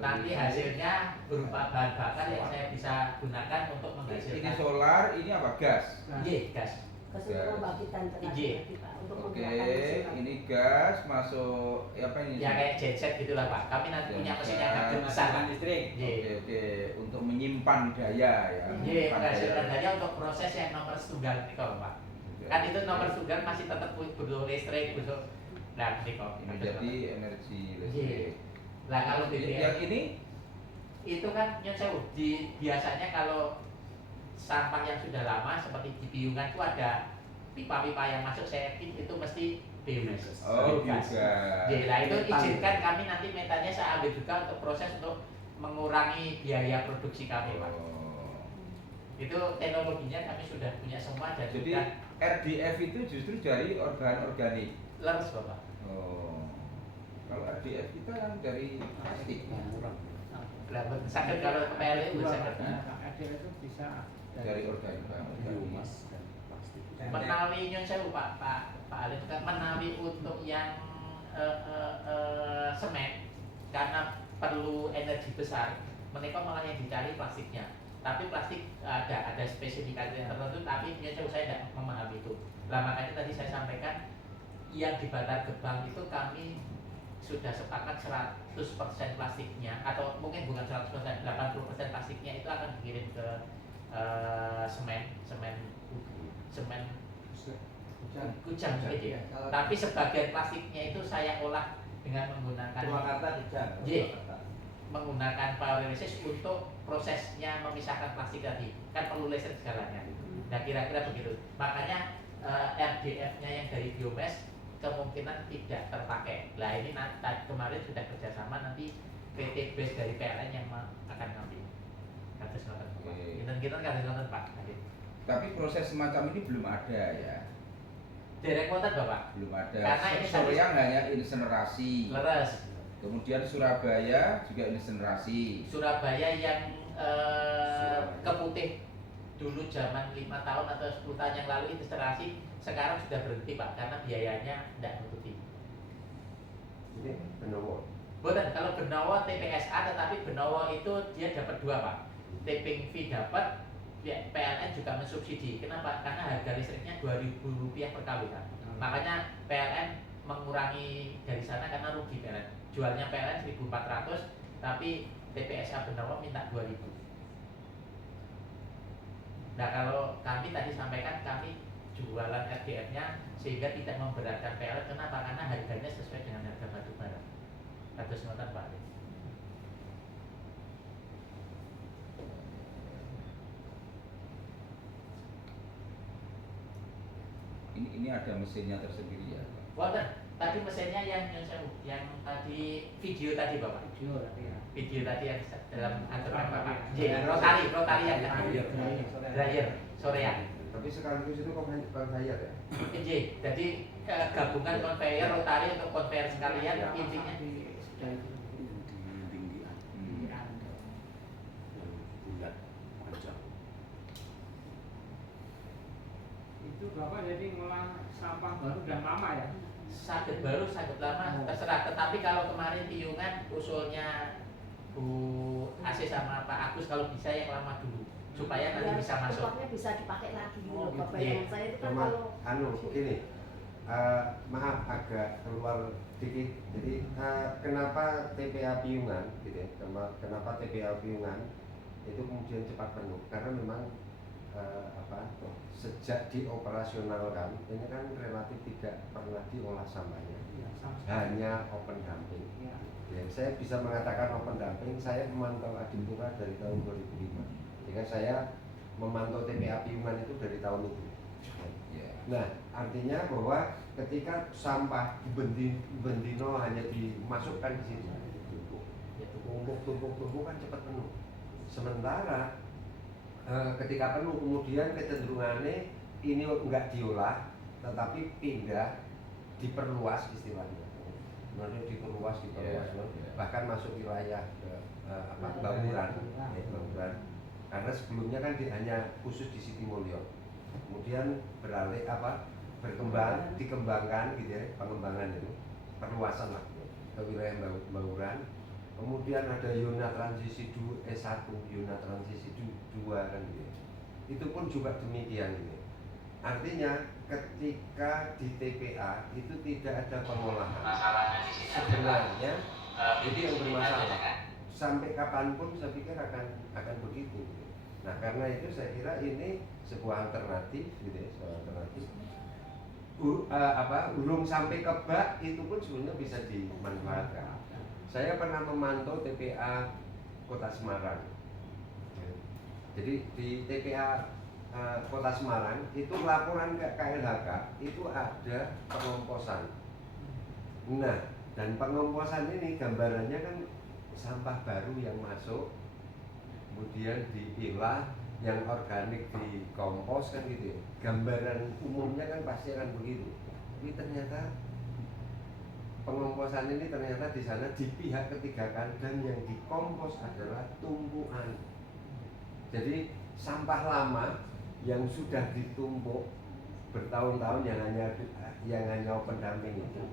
Nanti hasilnya berupa bahan bakar yang saya bisa gunakan untuk Ini menghasilkan. solar, ini apa gas? Iya, gas. Keseluruhan membangkitkan tenaga Iya. kita untuk Oke, menggunakan mesin. ini gas masuk apa ini? Ya kayak genset gitulah Pak. Kami nanti punya mesin yang agak besar Pak. listrik. Iya. Oke, untuk menyimpan daya ya. Iya, menyimpan menghasilkan daya untuk proses yang nomor setunggal nikel Pak. Kan itu nomor setunggal masih tetap butuh listrik, butuh nikel. Ini jadi energi listrik. Iya. Lah kalau Yang BBM ini itu kan nyun sewu, biasanya kalau sampah yang sudah lama seperti di Piungan itu ada pipa-pipa yang masuk, saya yakin itu mesti biogas. oh Biogas. juga. Jadi lah itu izinkan kami nanti metanya saya ambil juga untuk proses untuk mengurangi biaya produksi kami Pak. Oh. Itu teknologinya kami sudah punya semua dan Jadi sudah RDF itu justru dari organ organik. leres Bapak. Oh. Kalau RDF kita kan dari plastik. Lah sakit kalau PLN sakit. Itu bisa Dari organik. Biomas dan plastik. Menawi nyun sewu Pak Alif kan menawi untuk yang semen karena perlu energi besar, mereka malah yang dicari plastiknya. Tapi plastik ada spesifikasi yang tertentu, tapi nyun sewu saya tidak memahami itu. Lah makanya tadi saya sampaikan yang di Bantar Gebang itu kami sudah sepakat 100% plastiknya, atau mungkin bukan 100%, 80% plastiknya itu akan dikirim ke semen Kujang gitu ya. Tapi sebagian plastiknya itu saya olah dengan menggunakan menggunakan pyrolysis untuk prosesnya memisahkan plastik tadi. Kan perlu listrik segalanya. Nah kira-kira begitu. Makanya RDF-nya yang dari biomes kemungkinan tidak terpakai. Nah ini kemarin sudah kerjasama, nanti PT BES dari PLN yang akan ngambil. Kados ngoten. Kita kados ngoten Pak. Tapi proses semacam ini belum ada ya. Derek wonten Bapak. Belum ada. Karena ini Soreang hanya insinerasi. Leres. Kemudian Surabaya juga insinerasi. Surabaya yang keputih dulu zaman 5 tahun atau 10 tahun yang lalu insinerasi, sekarang sudah berhenti Pak karena biayanya tidak nutupi. Ini Benowo. Bukan, kalau Benowo TPSA, tetapi Benowo itu dia dapat 2 Pak. Tipping fee dapat, PLN juga mensubsidi. Kenapa? Karena harga listriknya Rp2.000 per kW kan. Makanya PLN mengurangi dari sana karena rugi PLN. Jualnya PLN 1.400, tapi TPSA Benowo minta 2.000. Nah kalau kami tadi sampaikan kami jualan RDF-nya sehingga tidak memberatkan PLN. Kenapa? Karena harganya sesuai dengan harga batu bara. Kados ngoten Pak. Ini ada mesinnya tersendiri ya. Wonten. Tadi mesinnya yang tadi video tadi Bapak. Video tadi yang dalam aturan Bapak. Rotari yang tadi. Dryer Soreang. Tapi sekaligus itu conveyor ya. Jadi gabungan conveyor rotari untuk conveyor sekalian intinya Bulat panjang. Itu Bapak jadi ngolah sampah baru dan lama ya? sakit baru sakit lama terserah. Tetapi kalau kemarin Piungan usulnya Bu Asis sama Pak Agus kalau bisa yang lama dulu supaya nanti bisa masuk. Tempatnya bisa dipakai lagi Oh, Bapak. iya. Yang saya itu kan Cuma kalau begini, maaf agak keluar dikit. Jadi kenapa TPA Piungan, gitu ya? Kenapa TPA Piungan itu kemudian cepat penuh? Karena memang sejak dioperasionalkan ini kan relatif tidak pernah diolah sampahnya, hanya open dumping. Ya, saya bisa mengatakan open dumping. Saya memantau Adipura dari tahun 2005, sehingga saya memantau TPA Piungan itu dari tahun itu. Nah, artinya bahwa ketika sampah di Bendino hanya dimasukkan di situ, tumpuk kan cepat penuh. Sementara ketika penuh kemudian kecenderungannya ini enggak diolah, tetapi pindah, diperluas istilahnya. nanti diperluas Yeah. bahkan masuk wilayah ke Bauran, Bauran. Karena sebelumnya kan hanya khusus di Sitimulyo, kemudian beralih dikembangkan gitu ya, pengembangan itu perluasan lah ke wilayah Bauran. Kemudian ada Yona Transisi 1, Yona Transisi 2 kan gitu. Itu pun juga demikian gitu. Artinya ketika di TPA itu tidak ada pengolahan. Sebenarnya itu yang bermasalah. Sampai kapanpun saya pikir akan begitu. Nah karena itu saya kira ini sebuah alternatif gitu ya, sebuah alternatif. Urung sampai ke bak itu pun sebenarnya bisa dimanfaatkan. Saya pernah memantau TPA Kota Semarang. Jadi di TPA Kota Semarang itu laporan ke KLHK itu ada pengomposan. Nah, dan pengomposan ini gambarannya kan sampah baru yang masuk, kemudian dipilah, yang organik dikompos kan gitu ya. Gambaran umumnya kan pasti akan begitu. Tapi ternyata pengomposan ini ternyata di sana di pihak ketiga kan, dan yang dikompos adalah tumpuan. Jadi sampah lama yang sudah ditumpuk bertahun-tahun yang hanya open dumping itu,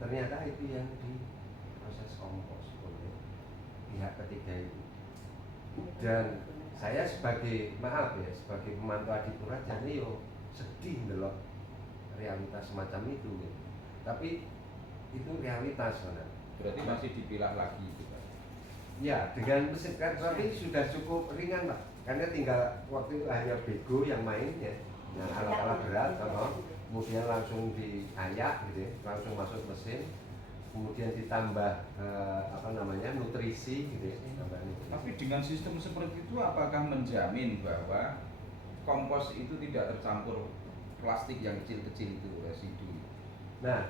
ternyata itu yang diproses kompos oleh pihak ketiga itu. Dan saya sebagai pemantau Adipura jadi sedih delok realitas semacam itu gitu. Tapi itu realitas benar. Berarti masih dipilah lagi gitu Pak. Ya, dengan mesin kan tapi sudah cukup ringan Pak. Karena tinggal waktu itu hanya bego yang main ya. Yang alat-alat berat kemudian langsung diayak gitu ya, langsung masuk mesin. Kemudian ditambah nutrisi gitu ya, tambah nutrisi. Tapi dengan sistem seperti itu apakah menjamin bahwa kompos itu tidak tercampur plastik yang kecil-kecil itu residu? Nah,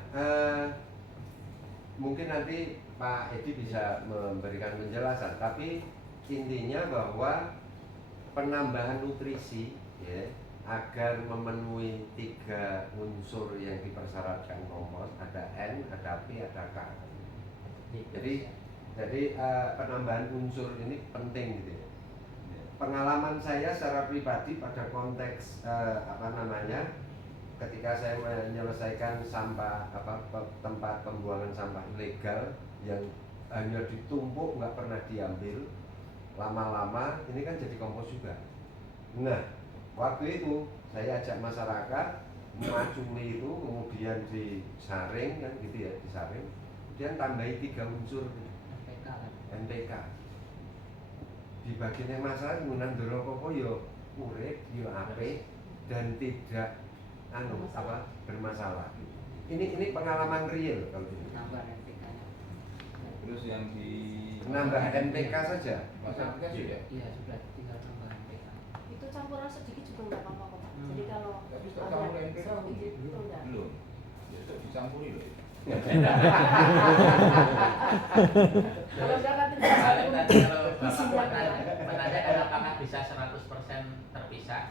mungkin nanti Pak Edi bisa memberikan penjelasan, tapi intinya bahwa penambahan nutrisi ya, agar memenuhi 3 unsur yang dipersyaratkan kompos, ada N, ada P, ada K. Jadi penambahan unsur ini penting gitu ya. Pengalaman saya secara pribadi pada konteks ketika saya menyelesaikan sampah tempat pembuangan sampah ilegal yang hanya ditumpuk nggak pernah diambil, lama-lama ini kan jadi kompos juga. Nah, waktu itu saya ajak masyarakat memaculi itu, kemudian disaring kan gitu ya, disaring, kemudian tambahi 3 unsur NPK. Di bagian masyarakat menggunakan doropopo yo urip yo apik dan tidak bermasalah. Ini pengalaman real kalau ini. Terus yang di Nambah NPK saja. Masa sudah? Iya sudah, tinggal tambah NPK. Itu campuran sedikit juga nggak apa-apa kok Pak. Jadi kalau Tapi setelah campur NPK itu enggak. belum. Ya sudah dicampuri loh. Kalau enggak nanti Kalau Bapak menanyakan apakah bisa 100% terpisah,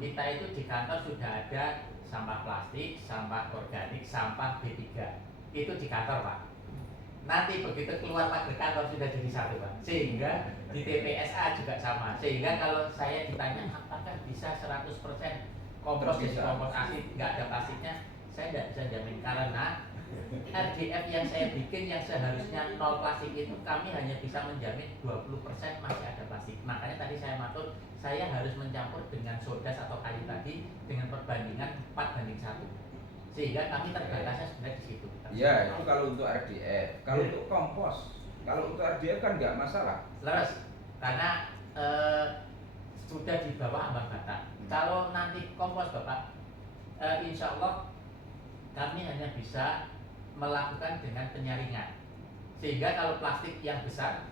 kita itu di kantor sudah ada sampah plastik, sampah organik, sampah B3. Itu di kantor Pak. Nanti begitu keluar pagar kantor sudah jadi satu Pak. Sehingga di TPSA juga sama. Sehingga kalau saya ditanya apakah bisa 100% kompos jadi kompos asid, nggak ada plastiknya, saya tidak bisa jamin karena RDF yang saya bikin yang seharusnya 0 plastik itu kami hanya bisa menjamin 20% masih ada plastik. Makanya tadi saya matur, saya harus mencampur dengan soda atau kayu tadi dengan perbandingan 4:1. Sehingga kami terbatasnya sebenarnya di situ. Ya, itu kalau untuk RDF. Kalau untuk kompos, kalau untuk RDF kan nggak masalah. Leres, karena sudah di bawah ambang batas. Kalau nanti kompos Bapak, insya Allah kami hanya bisa melakukan dengan penyaringan. Sehingga kalau plastik yang besar,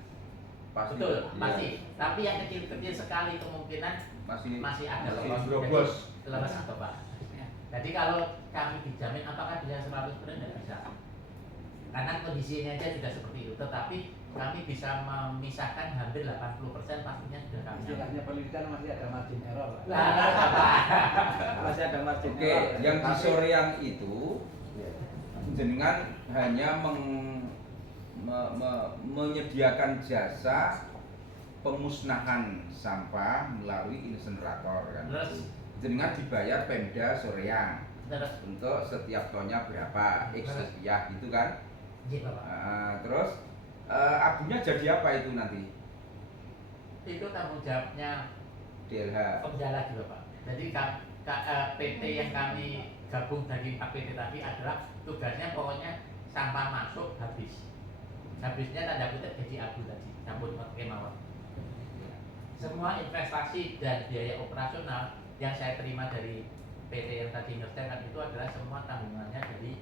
Pasti, betul, iya. pasti. Tapi yang kecil-kecil sekali kemungkinan masih ada Berobos. lepas atau Pak. Jadi kalau kami dijamin apakah bisa 100% tidak bisa. Karena kondisinya aja sudah seperti itu. Tetapi kami bisa memisahkan hampir 80% pastinya sudah kami. Istilahnya penelitian masih ada margin error. Lah, Masih ada margin Oke, error. yang di Soreang itu jenengan hanya menyediakan jasa pemusnahan sampah melalui insinerator kan. Terus? Jenengan dibayar Pemda Soreang Terus? untuk setiap tonnya berapa X rupiah gitu kan. Iya Bapak. Terus abunya jadi apa itu nanti? Itu tanggung jawabnya DLH. Pemda lagi Bapak. Jadi PT yang kami gabung dari 4 PT tadi adalah tugasnya pokoknya sampah masuk habisnya tanda kutip jadi abu tadi campur kemawar. Semua investasi dan biaya operasional yang saya terima dari PT yang tadi ngerjakan itu adalah semua tanggungannya dari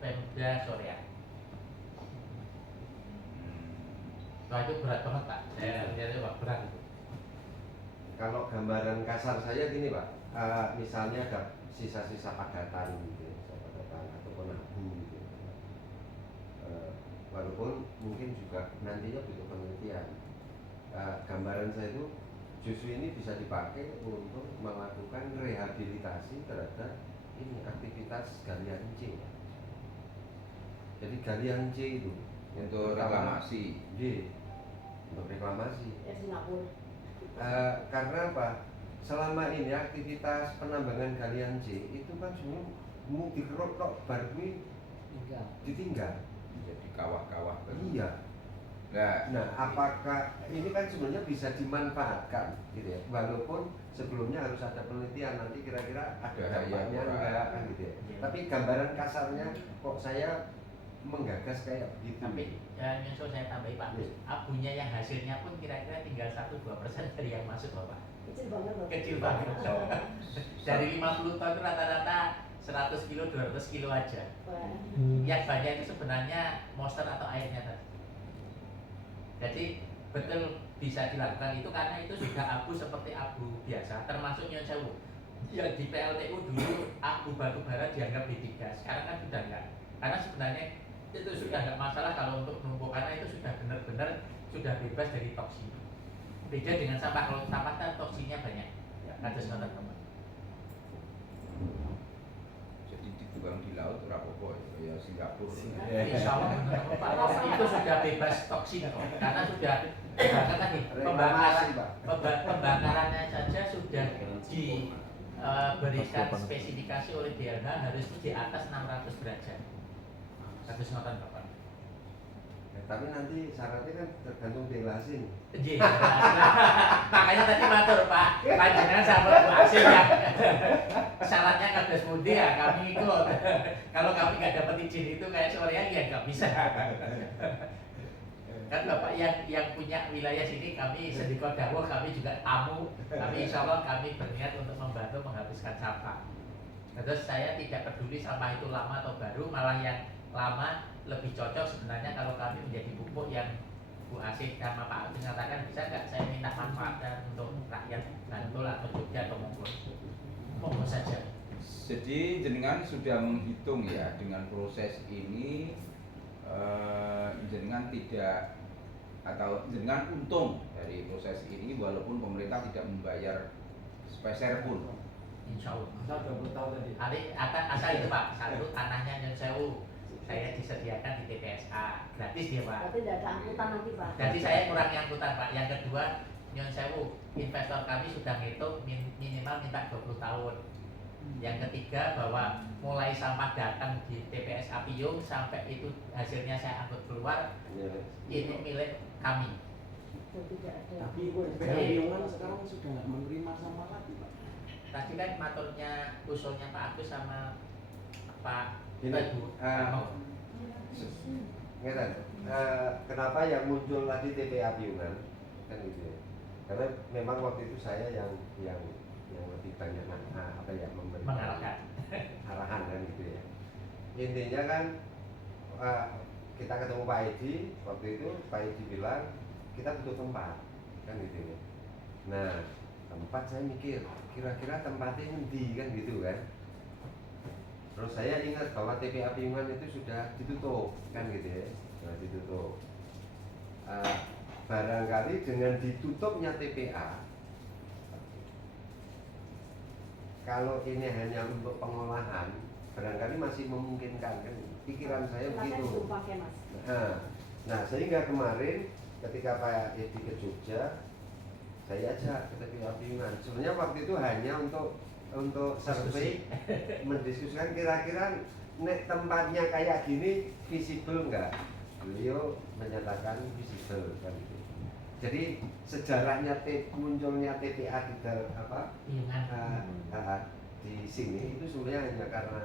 Pemda Soreang. Wah itu berat banget Pak, saya lihat itu berat itu. Kalau gambaran kasar saya gini Pak, misalnya ada sisa-sisa padatan gitu, ataupun abu gitu. Walaupun mungkin juga nantinya butuh penelitian. Gambaran saya itu justru ini bisa dipakai untuk melakukan rehabilitasi terhadap ini aktivitas galian C. Jadi galian C itu Untuk reklamasi. Untuk reklamasi. Ya Singapura. Karena apa? Selama ini aktivitas penambangan galian C itu kan sebenarnya mau dikeruk kok baru ditinggal. Jadi kawah-kawah. Iya. Nah, apakah ini kan sebenarnya bisa dimanfaatkan, gitu ya? Walaupun sebelumnya harus ada penelitian nanti kira-kira ada dampaknya enggak kan gitu ya. Tapi gambaran kasarnya kok saya menggagas kayak begitu. Tapi nyusul saya tambahin Pak, abunya yang hasilnya pun kira-kira tinggal 1-2% dari yang masuk Bapak. Kecil banget loh. Kecil banget. Dari 50 ton itu rata-rata 100 kilo, 200 kilo aja. Yang banyak itu sebenarnya moisture atau airnya tadi. Jadi betul bisa dilakukan itu karena itu sudah abu seperti abu biasa, termasuk Nyon Sewu. Yang di PLTU dulu abu batu bara dianggap B3, sekarang kan sudah enggak. Karena sebenarnya itu sudah enggak masalah kalau untuk menumpuk karena itu sudah benar-benar sudah bebas dari toksin. Beda dengan sampah, kalau sampah kan toksinnya banyak. Ada semacam teman. Jadi dibuang di laut ora apa-apa ya Singapura. Insya Allah Pak, itu sudah bebas toksin kok. Karena sudah bahkan tadi pembakarannya saja sudah diberikan spesifikasi oleh DLH harus di atas 600 derajat. Harus nonton Bapak. Tapi nanti syaratnya kan tergantung delasi. Iya. Makanya tadi matur Pak, panjenengan sama Bu Asim ya. Syaratnya kados pundi ya kami ikut. Kalau kami nggak dapat izin itu kayak Soreang ya nggak bisa. Kan Bapak yang punya wilayah sini kami sedekah dawuh, kami juga tamu. Tapi insya Allah kami berniat untuk membantu menghabiskan sampah. Terus saya tidak peduli sampah itu lama atau baru, malah yang lama lebih cocok sebenarnya kalau kami menjadi pupuk yang Bu Asih sama Pak Agus mengatakan bisa nggak saya minta manfaatkan untuk rakyat Bantul atau Jogja atau monggo saja. Jadi jenengan sudah menghitung ya dengan proses ini jenengan tidak atau jenengan untung dari proses ini walaupun pemerintah tidak membayar sepeser pun. Insya Allah. Asal 20 tahun tadi. Asal itu Pak, satu tanahnya Nyon Sewu saya disediakan di TPSA gratis dia Pak. Berarti tidak ada angkutan nanti Pak. Jadi saya kurang angkutan Pak. Yang kedua Nyon Sewu investor kami sudah ngitung minimal minta 20 tahun. Yang ketiga bahwa mulai sampah datang di TPSA Piyung sampai itu hasilnya saya angkut keluar ini milik kami. Jadi tidak ada. Tapi Piyungan sekarang sudah nggak menerima sampah lagi Pak. Tadi kan maturnya usulnya Pak Agus sama Pak Ini, Ibu. kenapa yang muncul tadi TPA Piyungan kan gitu ya? Karena memang waktu itu saya yang lebih banyak memberi Mengarahkan. arahan kan gitu ya. Intinya kan kita ketemu Pak Edi waktu itu, Pak Edi bilang kita butuh tempat kan gitu ya. Nah tempat saya mikir kira-kira tempatnya endi kan gitu kan. Terus saya ingat bahwa TPA Piyungan itu sudah ditutup kan gitu ya, sudah ditutup. Barangkali dengan ditutupnya TPA, kalau ini hanya untuk pengolahan, barangkali barangkali masih memungkinkan kan, pikiran saya Silakan begitu. ditumpahkan, Mas. Nah sehingga kemarin ketika Pak Edi ke Jogja, saya ajak ke TPA Piungan. Sebenarnya waktu itu hanya untuk survei, mendiskusikan kira-kira nek tempatnya kayak gini visible enggak. Beliau menyatakan visible kan gitu. Jadi sejarahnya munculnya TPA di di sini itu sebenarnya hanya karena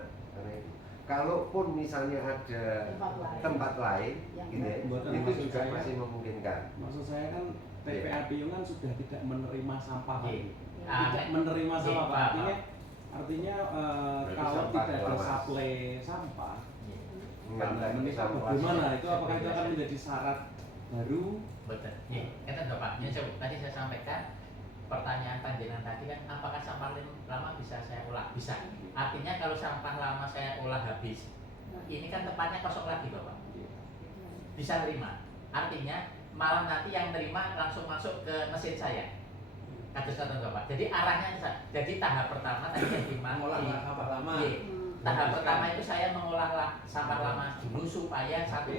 itu. Kalaupun misalnya ada tempat lain gitu ya, itu juga masih memungkinkan. Maksud saya kan TPA Piungan sudah tidak menerima sampah lagi. Ah, Tidak menerima sampah, Pak. artinya Berarti kalau sampah tidak ada kelas. supply sampah, Mengenai menita sampah bagaimana sih. itu, apakah itu akan menjadi syarat baru? Betul. Ya, kita Bapak. Ini tadi saya sampaikan pertanyaan panjenengan tadi kan, apakah sampah lama bisa saya olah? Bisa. Artinya kalau sampah lama saya olah habis, ini kan tempatnya kosong lagi Bapak. Bisa terima. Artinya malah nanti yang terima langsung masuk ke mesin saya. Kados kata Bapak. Jadi arahnya, jadi tahap pertama tadi yang Mengolah sampah lama. Tahap pertama itu saya mengolah sampah lama dulu supaya satu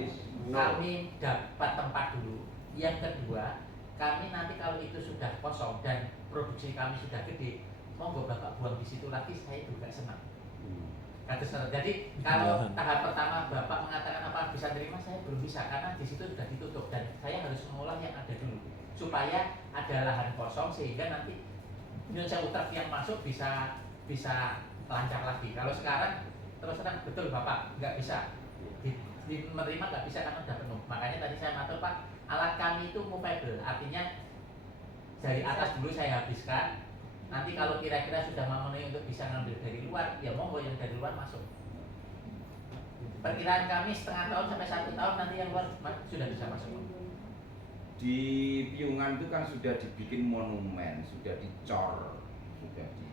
kami dapat tempat dulu. Yang kedua, kami nanti kalau itu sudah kosong dan produksi kami sudah gede, monggo Bapak buang di situ lagi, saya juga senang. Jadi kalau tahap pertama Bapak mengatakan apa bisa terima, saya belum bisa karena di situ sudah ditutup dan saya harus mengolah yang ada dulu supaya ada lahan kosong sehingga nanti Indonesia Truk yang masuk bisa lancar lagi. Kalau sekarang terus terang betul Bapak nggak bisa menerima, nggak bisa karena sudah penuh. Makanya tadi saya matur Pak, alat kami itu movable, artinya dari atas dulu saya habiskan. Nanti kalau kira-kira sudah memenuhi untuk bisa ngambil dari luar, ya monggo yang dari luar masuk. Perkiraan kami setengah tahun sampai 1 tahun nanti yang luar sudah bisa masuk. Di Piungan itu kan sudah dibikin monumen, sudah dicor, sudah di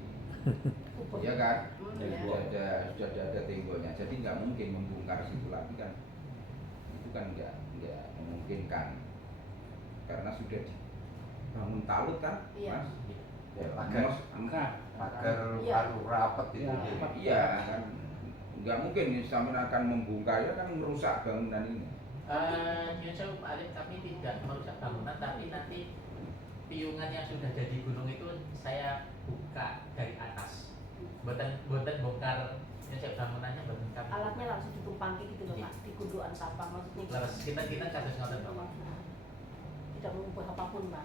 ya kan, sudah ada temboknya, jadi nggak mungkin membongkar situ lagi kan, itu kan nggak memungkinkan karena sudah dibangun talut kan, Iya. Mas. Ya, Pagar rapat itu. Iya kan, nggak mungkin sampai akan membongkar ya kan, merusak bangunan ini. Nyusul Pak Alif, kami tidak merusak bangunan, tapi nanti piungan yang sudah jadi gunung itu saya buka dari atas. Boten bongkar nyusul bangunannya, boten kami. Alatnya langsung ditumpangki gitu loh Pak, di gundukan sampah maksudnya. Leres kita kasus ngoten Bapak. Tidak mengubah apapun Pak.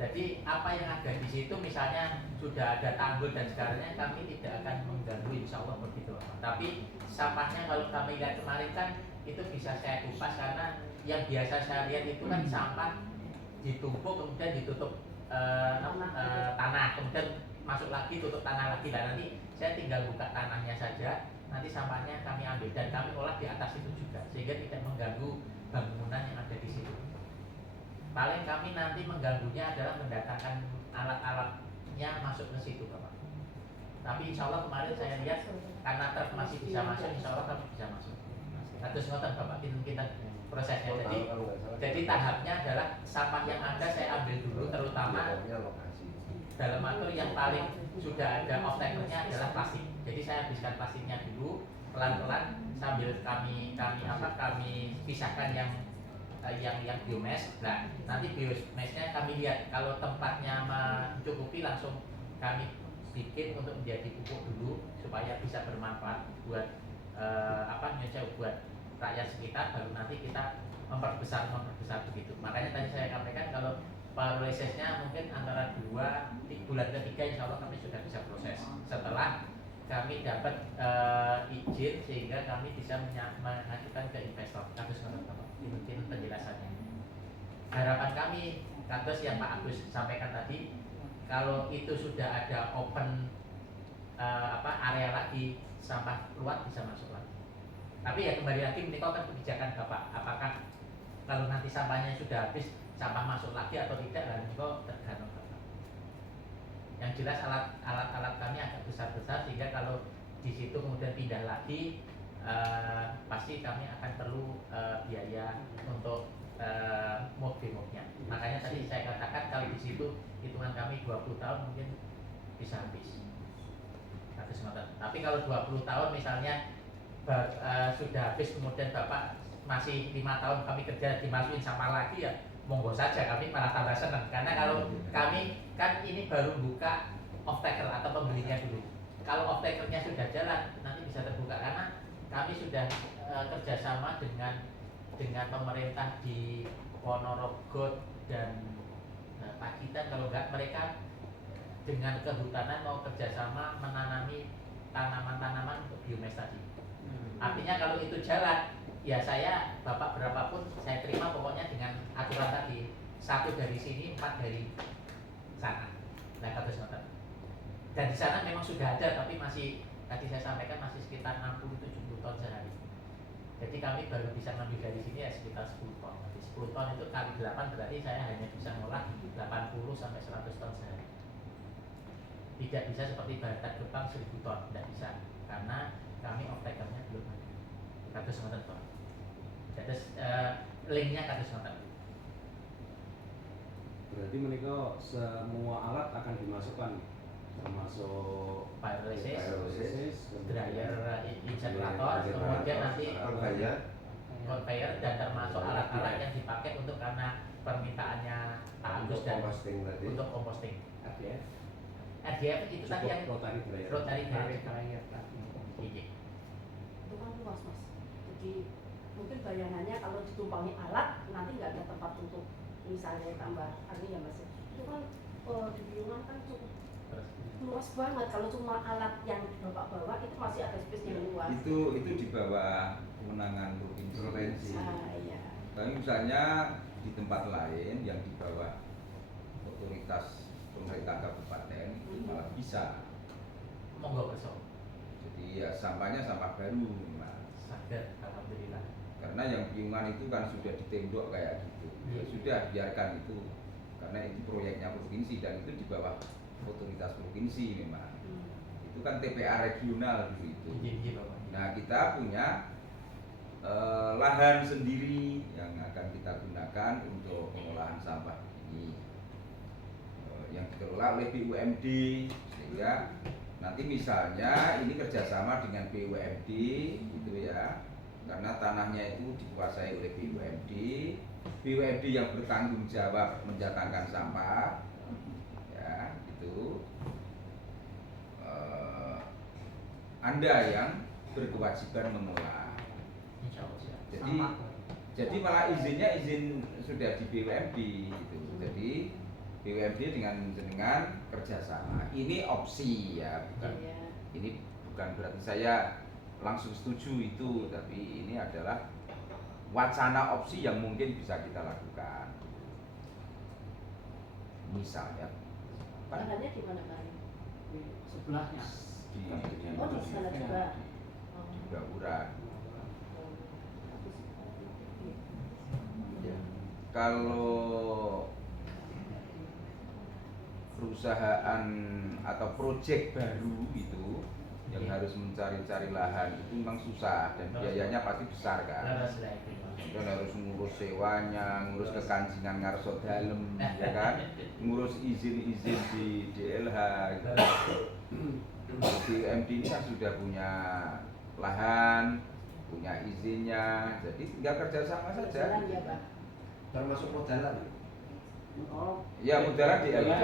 Jadi apa yang ada di situ misalnya sudah ada tanggul dan segalanya, kami tidak akan mengganggu insya Allah begitu Bapak. Tapi sampahnya kalau kami lihat kemarin kan itu bisa saya kupas karena yang biasa saya lihat itu kan sampah ditumpuk kemudian ditutup tanah, kemudian masuk lagi tutup tanah lagi. Dan nanti saya tinggal buka tanahnya saja, nanti sampahnya kami ambil dan kami olah di atas itu juga sehingga tidak mengganggu bangunan yang ada di situ. Paling kami nanti mengganggunya adalah mendatangkan alat-alatnya masuk ke situ Bapak. Tapi insya Allah kemarin saya lihat karena truk masih bisa masuk, insya Allah kami bisa masuk. Terus ngoten Bapak, kita prosesnya. Jadi tahapnya adalah sampah yang ada saya ambil dulu, terutama dalam atur yang paling sudah ada off-takernya adalah plastik. Jadi saya habiskan plastiknya dulu pelan-pelan sambil kami pisahkan yang biomes. Nah nanti biomesnya kami lihat kalau tempatnya mencukupi langsung kami bikin untuk menjadi pupuk dulu supaya bisa bermanfaat buat buat rakyat sekitar, baru nanti kita memperbesar begitu. Makanya tadi saya sampaikan kalau prosesnya mungkin antara 2 bulan ketiga insya Allah kami sudah bisa proses setelah kami dapat izin sehingga kami bisa mengajukan ke investor. Kados mungkin penjelasannya. Harapan kami kados yang Pak Agus sampaikan tadi, kalau itu sudah ada open area lagi, sampah keluar bisa masuk lagi. Tapi ya kembali lagi menikah kan kebijakan Bapak, apakah kalau nanti sampahnya sudah habis sampah masuk lagi atau tidak, dan menikah tergantung Bapak. Yang jelas alat kami agak besar-besar sehingga kalau di situ kemudian pindah lagi pasti kami akan perlu biaya untuk move-nya. Makanya tadi saya katakan kalau di situ hitungan kami 20 tahun mungkin bisa habis. Tapi kalau 20 tahun misalnya sudah habis kemudian Bapak masih 5 tahun kami kerja dimasukin sampah lagi ya monggo saja, kami malah tambah senang karena kalau kami kan ini baru buka off taker atau pembelinya dulu. Kalau off takernya sudah jalan nanti bisa terbuka karena kami sudah kerjasama dengan pemerintah di Ponorogo dan Pacitan. Kalau enggak mereka dengan kehutanan mau kerjasama menanami tanaman-tanaman untuk biomes tadi. Artinya kalau itu jalan, ya saya Bapak berapapun saya terima pokoknya dengan aturan tadi 1 dari sini, 4 dari sana. Nah, kados ngoten. Dan di sana memang sudah ada tapi masih tadi saya sampaikan masih sekitar 60-70 ton sehari. Jadi kami baru bisa ngambil dari sini ya sekitar 10 ton. Jadi 10 ton itu kali 8 berarti saya hanya bisa ngolah 80 sampai 100 ton sehari. Tidak bisa seperti Batak Jepang 1000 ton, tidak bisa karena kami off takernya belum ada. Kados ngoten Pak. Terus linknya kados ngoten. Berarti mereka semua alat akan dimasukkan termasuk Pyrolysis, dryer, injector, kemudian nanti conveyor dan termasuk alat-alat yang dipakai untuk karena permintaannya Pak Agus dan untuk composting. RDF itu tadi yang rotary dryer. rotary dryer. Iya. Itu kan luas mas. Jadi mungkin bayangannya kalau ditumpangi alat nanti nggak ada tempat untuk misalnya tambah ya mas. Itu kan di Piungan kan cukup luas banget. Kalau cuma alat yang bapak bawa itu masih ada space yang luas. Itu di bawah kewenangan provinsi. Iya. Tapi misalnya di tempat lain yang di bawah otoritas pemerintah kabupaten itu malah bisa. Monggo besok. Jadi ya sampahnya sampah baru mas. Sadar, alhamdulillah. Karena yang Piungan itu kan sudah ditembok kayak gitu. Ya sudah biarkan itu karena itu proyeknya provinsi dan itu di bawah otoritas provinsi memang. Itu kan TPA regional dulu itu. Iya, Bapak. Nah kita punya lahan sendiri yang akan kita gunakan untuk pengolahan sampah ini yang dikelola oleh BUMD sehingga nanti misalnya ini kerjasama dengan BUMD gitu ya karena tanahnya itu dikuasai oleh BUMD yang bertanggung jawab mendatangkan sampah ya gitu Anda yang berkewajiban mengelola. Jadi malah izinnya izin sudah di BUMD gitu. Jadi BUMD dengan kerjasama. Ini opsi ya, bukan ini bukan berarti saya langsung setuju itu, tapi ini adalah wacana opsi yang mungkin bisa kita lakukan. Misalnya, Lahannya di mana Pak? Di sebelahnya. di Sana juga. Gapura. Kalau perusahaan atau proyek baru itu yang harus mencari-cari lahan itu memang susah dan biayanya pasti besar kan. Dan harus ngurus sewanya, ngurus kekancingan ngarso dalem, ya kan, ngurus izin-izin di DLH. BUMD ini kan sudah punya lahan, punya izinnya, jadi tinggal kerjasama saja. Jalan ya Pak. Termasuk modalan. Oh, Ya modalan di LH.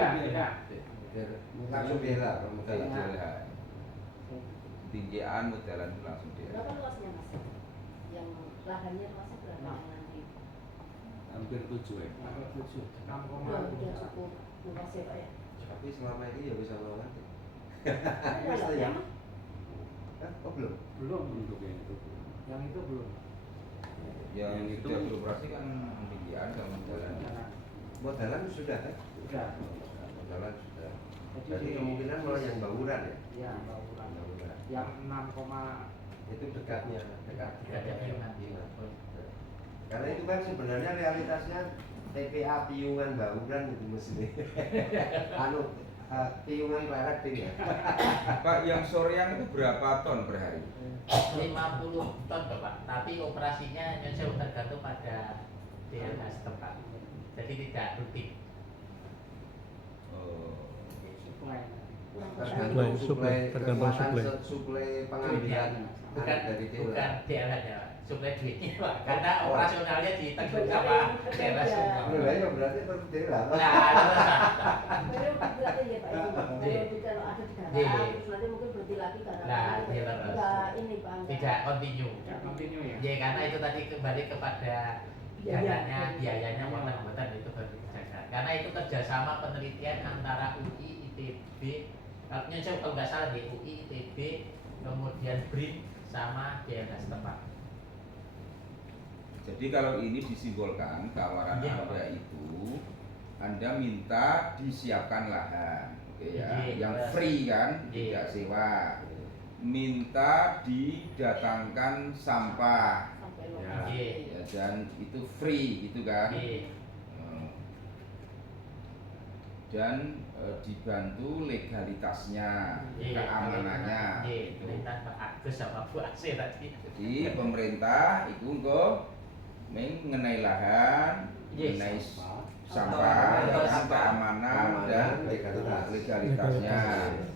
Langsung bela kalau modalan. DLH. Tinggian modalan itu langsung DLH. Berapa luasnya mas? Yang lahannya luasnya berapa nanti? Hampir 7 ya. Udah 6,2 udah cukup luas ya Pak ya. Tapi selama ini ya bisa melawan. Ada dalamnya mas? Oh belum. belum. Untuk yang itu. Yang itu belum. Yang itu sudah beroperasi kan tinggian dan modalan. Modalan sudah kan? Udah. Modalan sudah. Jadi Jadi kemungkinan malah yang Bauran ya. Ya, Bauran. Bauran. Yang 6, Itu dekatnya, dekat. Iya. Karena itu kan sebenarnya realitasnya TPA Piungan Bauran itu mesti. Piungan Barat ini ya. Pak, yang soreang itu berapa ton per hari? 50 ton Bapak, tapi operasinya nyonsel tergantung pada DLH setempat. Jadi tidak rutin. supply. kurang tergantung suplai tergantung kekuatan, suplai. suplai pengambilan bukan dari bukan dealer. DLH-nya, suplai duitnya Pak. Karena operasionalnya ditanggung sama daerah semua. Nah, ya berarti per dealer. Nah, Baru berarti ya Pak itu. Baru kalau ada di Iya. garasi terus nanti mungkin berhenti lagi karena Nah, iya, terus. enggak ini Pak. tidak continue. Tidak continue ya. Ya karena itu tadi kembali kepada biayanya muatan itu baru dikerjakan. Karena itu kerjasama penelitian antara UI, ITB, kalau nggak salah di UI, ITB, kemudian BRIN sama DLH setempat. Jadi kalau ini disimbolkan tawaran Iya, Anda Pak. itu Anda minta disiapkan lahan, oke ya, Iya, yang Pak. free kan, Iya. tidak sewa. Minta didatangkan sampah, Sampai Ya. lokasi. ya, dan itu free gitu kan. Iya. Dan dibantu legalitasnya, Iya, keamanannya. Iya, gitu. perintah Pak Agus sama Bu Asih tadi. Jadi pemerintah itu engko mengenai lahan, Yes. mengenai Sampah, sampah, sampah, keamanan dan legalitas. legalitasnya.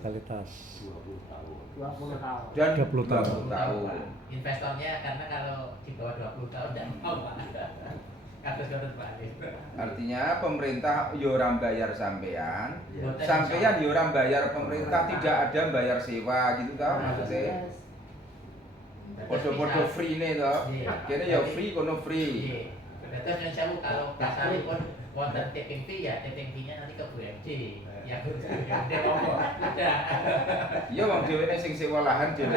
Kualitas 20 tahun. 20 tahun. Dan 30 tahun. 20 tahun. Investornya karena kalau di bawah 20 tahun tidak mau Pak. Kados-kados Pak Asih. Artinya pemerintah yo ora bayar sampean, Ya. sampean yo ora bayar pemerintah, tidak ada bayar sewa gitu tau maksudnya. Yes. Podo-podo free nih toh. Iya. Kene ya free kono free. Iya. Terus yang jauh kalau kasaripun wonten tipping fee ya tipping fee-nya nanti ke BUMD. Ya BUMD monggo. Udah. Iya wong dhewene sing sewa lahan dhewe.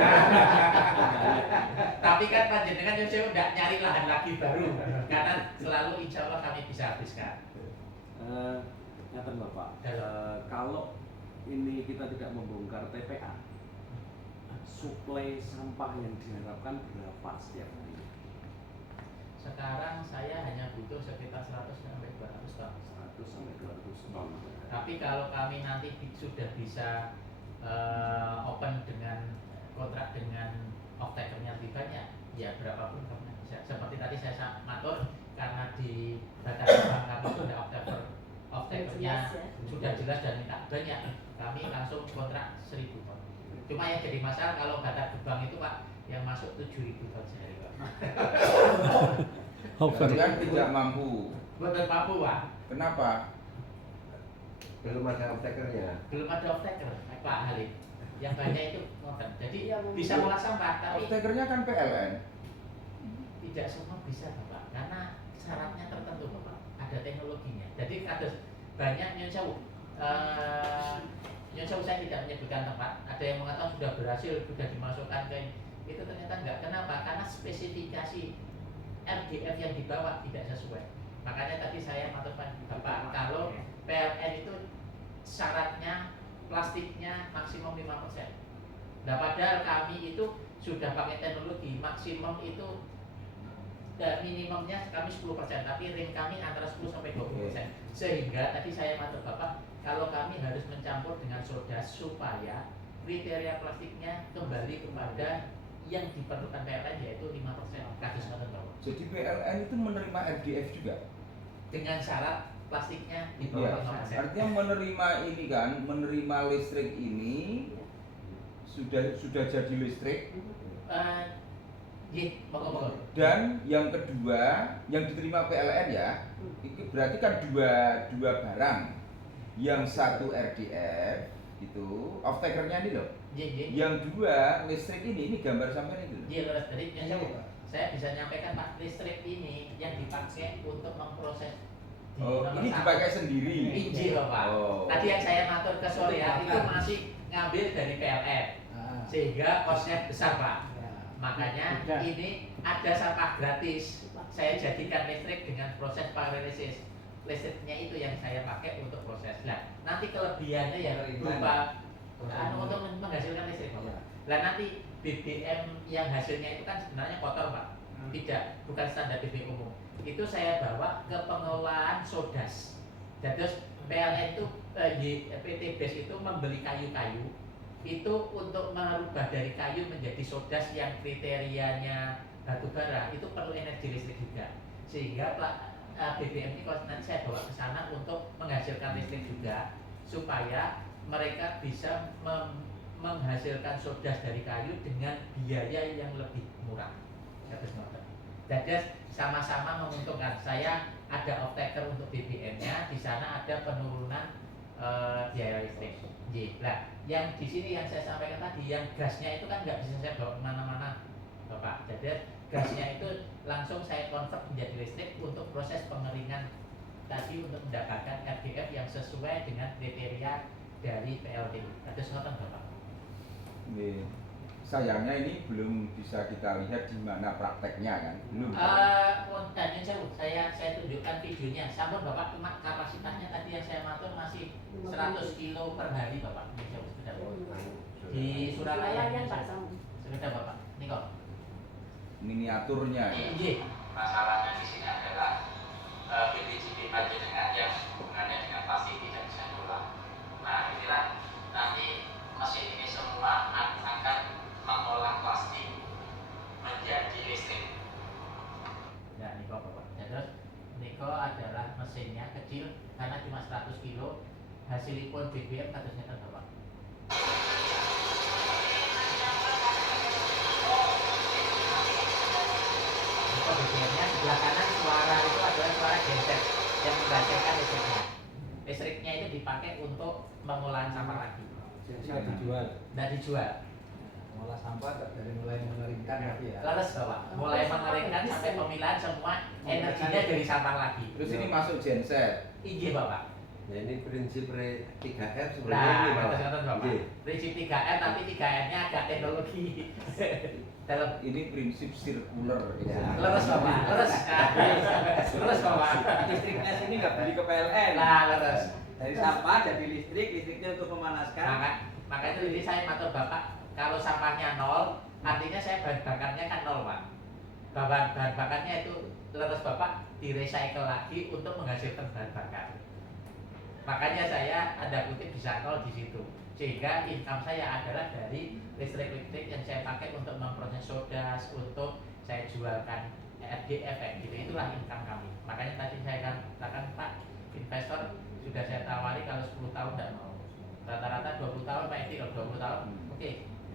Tapi kan panjenengan yang saya udah nyari lahan lagi baru karena selalu insya Allah kami bisa habiskan. Nyata Bapak, Halo. kalau ini kita tidak membongkar TPA, suplai sampah yang diharapkan berapa setiap hari? Sekarang saya hanya butuh sekitar 100 sampai 200 ton. 100 sampai 200 ton. Tapi kalau kami nanti sudah bisa open dengan kontrak dengan off-takernya lebih banyak, ya berapapun kami bisa. Seperti tadi saya matur, karena di data bank kami itu ada off-takernya Jelas, ya. sudah jelas dan minta banyak, kami langsung kontrak 1000 ton. Cuma yang jadi masalah kalau data gebang itu Pak, yang masuk 7.000 ton sehari Pak. Berarti kan tidak mampu. Betul mampu Pak, Kenapa? Belum ada off-takernya. belum ada off-taker Pak Halim. Yang banyak itu ngoten. Jadi Iya, mungkin. bisa ngolah sampah, tapi Off-takernya kan PLN. tidak semua bisa Bapak, karena syaratnya tertentu Bapak, ada teknologinya. Jadi kados banyak nyonsau, nyonsau saya tidak menyebutkan tempat. Ada yang mengatakan sudah berhasil, sudah dimasukkan ke itu, ternyata enggak. Kenapa? Karena spesifikasi RDF yang dibawa tidak sesuai. Makanya tadi saya maturkan Bapak, kalau PLN itu syaratnya plastiknya maksimum 5%. Nah padahal kami itu sudah pakai teknologi maksimum itu minimumnya kami 10%, tapi ring kami antara 10 sampai 20%. Sehingga tadi saya matur Bapak, kalau kami harus mencampur dengan soda supaya kriteria plastiknya kembali kepada yang diperlukan PLN yaitu 5%. Kasus ngoten Bapak. Jadi PLN itu menerima RDF juga. Dengan syarat plastiknya di Iya. bawah 5%. Artinya menerima ini kan, menerima listrik ini sudah jadi listrik. Iya, monggo. Dan yang kedua, yang diterima PLN ya, itu berarti kan dua barang. Yang satu RDF itu off-takernya ini loh. Iya, iya. Yang dua listrik ini gambar sampai itu. Iya, terus jadi yang saya bisa nyampaikan Pak, listrik ini yang dipakai untuk memproses di Oh, nomor ini satu. dipakai sendiri. Injil Pak. Oh. Tadi yang saya matur ke Soria itu masih ngambil dari PLN, sehingga kosnya besar Pak. Makanya ini ada sampah gratis. Saya jadikan listrik dengan proses pyrolysis. Listriknya itu yang saya pakai untuk proses. Nah, nanti kelebihannya ya berupa untuk menghasilkan listrik Pak. Nah, nanti BBM yang hasilnya itu kan sebenarnya kotor Pak. Tidak, bukan standar BBM umum. Itu saya bawa ke pengelolaan sodas. Dan terus PLN itu PT BES itu membeli kayu-kayu itu untuk merubah dari kayu menjadi sodas yang kriterianya batu bara itu perlu energi listrik juga, sehingga BBM ini nanti saya bawa ke sana untuk menghasilkan listrik juga supaya mereka bisa menghasilkan soda dari kayu dengan biaya yang lebih murah. Jadi sama-sama menguntungkan. Saya ada off-taker untuk BBM-nya, di sana ada penurunan biaya listrik. Nah, yang di sini yang saya sampaikan tadi, yang gasnya itu kan nggak bisa saya bawa kemana-mana, Bapak. Jadi gasnya itu langsung saya convert menjadi listrik untuk proses pengeringan tadi untuk mendapatkan RDF yang sesuai dengan kriteria dari PLTU. Ada sesuatu Bapak? Nih, sayangnya ini belum bisa kita lihat di mana prakteknya kan, belum. Tanya saya tunjukkan videonya. Sampun Bapak, cuma kapasitasnya tadi yang saya matur masih 100 kilo per hari Bapak. Di Surabaya Pak Sam. sepeda Bapak. Ini kok. Miniaturnya ya. Iya. Masalahnya di sini adalah BPJB panjenengan yang hubungannya dengan plastik tidak bisa diolah. Nah, inilah nanti mesin ini semua akan mengolah plastik menjadi listrik. Ya, Niko Bapak. Terus Niko adalah mesinnya kecil karena cuma 100 kilo. Hasilipun BBM katusnya Bapak. BBM-nya sebelah kanan suara itu adalah suara genset yang menghasilkan listriknya. Listriknya itu dipakai untuk mengolahan sampah lagi. Tidak dijual. Tidak dijual. Mengolah sampah dari mulai mengeringkan lagi ya. Lalu Bapak, mulai mengeringkan sampai pemilahan semua energinya dari sampah lagi. Terus ini masuk genset. Iya Bapak. Ya ini prinsip 3R sebenarnya Nah, ini Pak. kata Bapak. Iya. Prinsip 3R tapi 3R-nya agak teknologi. Dalam Ini prinsip sirkuler. Ya. leres Bapak, leres. Leres Bapak. Listriknya sini nggak beli ke PLN. Nah, leres. Dari sampah jadi listrik, listriknya untuk memanaskan. Maka itu jadi saya matur Bapak, kalau sampahnya nol, artinya saya bahan bakarnya kan nol Pak. Bahan bakarnya itu leres Bapak di-recycle lagi untuk menghasilkan bahan bakar. Makanya saya ada kutip bisa nol di situ. Sehingga income saya adalah dari listrik yang saya pakai untuk memproses soda, untuk saya jualkan RDF gitu. Itulah income kami. Makanya tadi saya katakan Pak, investor sudah saya tawari kalau 10 tahun tidak mau. Rata-rata 20 tahun Pak Edi, kalau 20 tahun oke,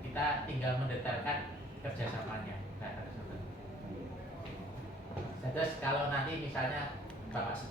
kita tinggal mendetailkan kerjasamanya. Nah, terus kalau nanti misalnya Bapak sepakat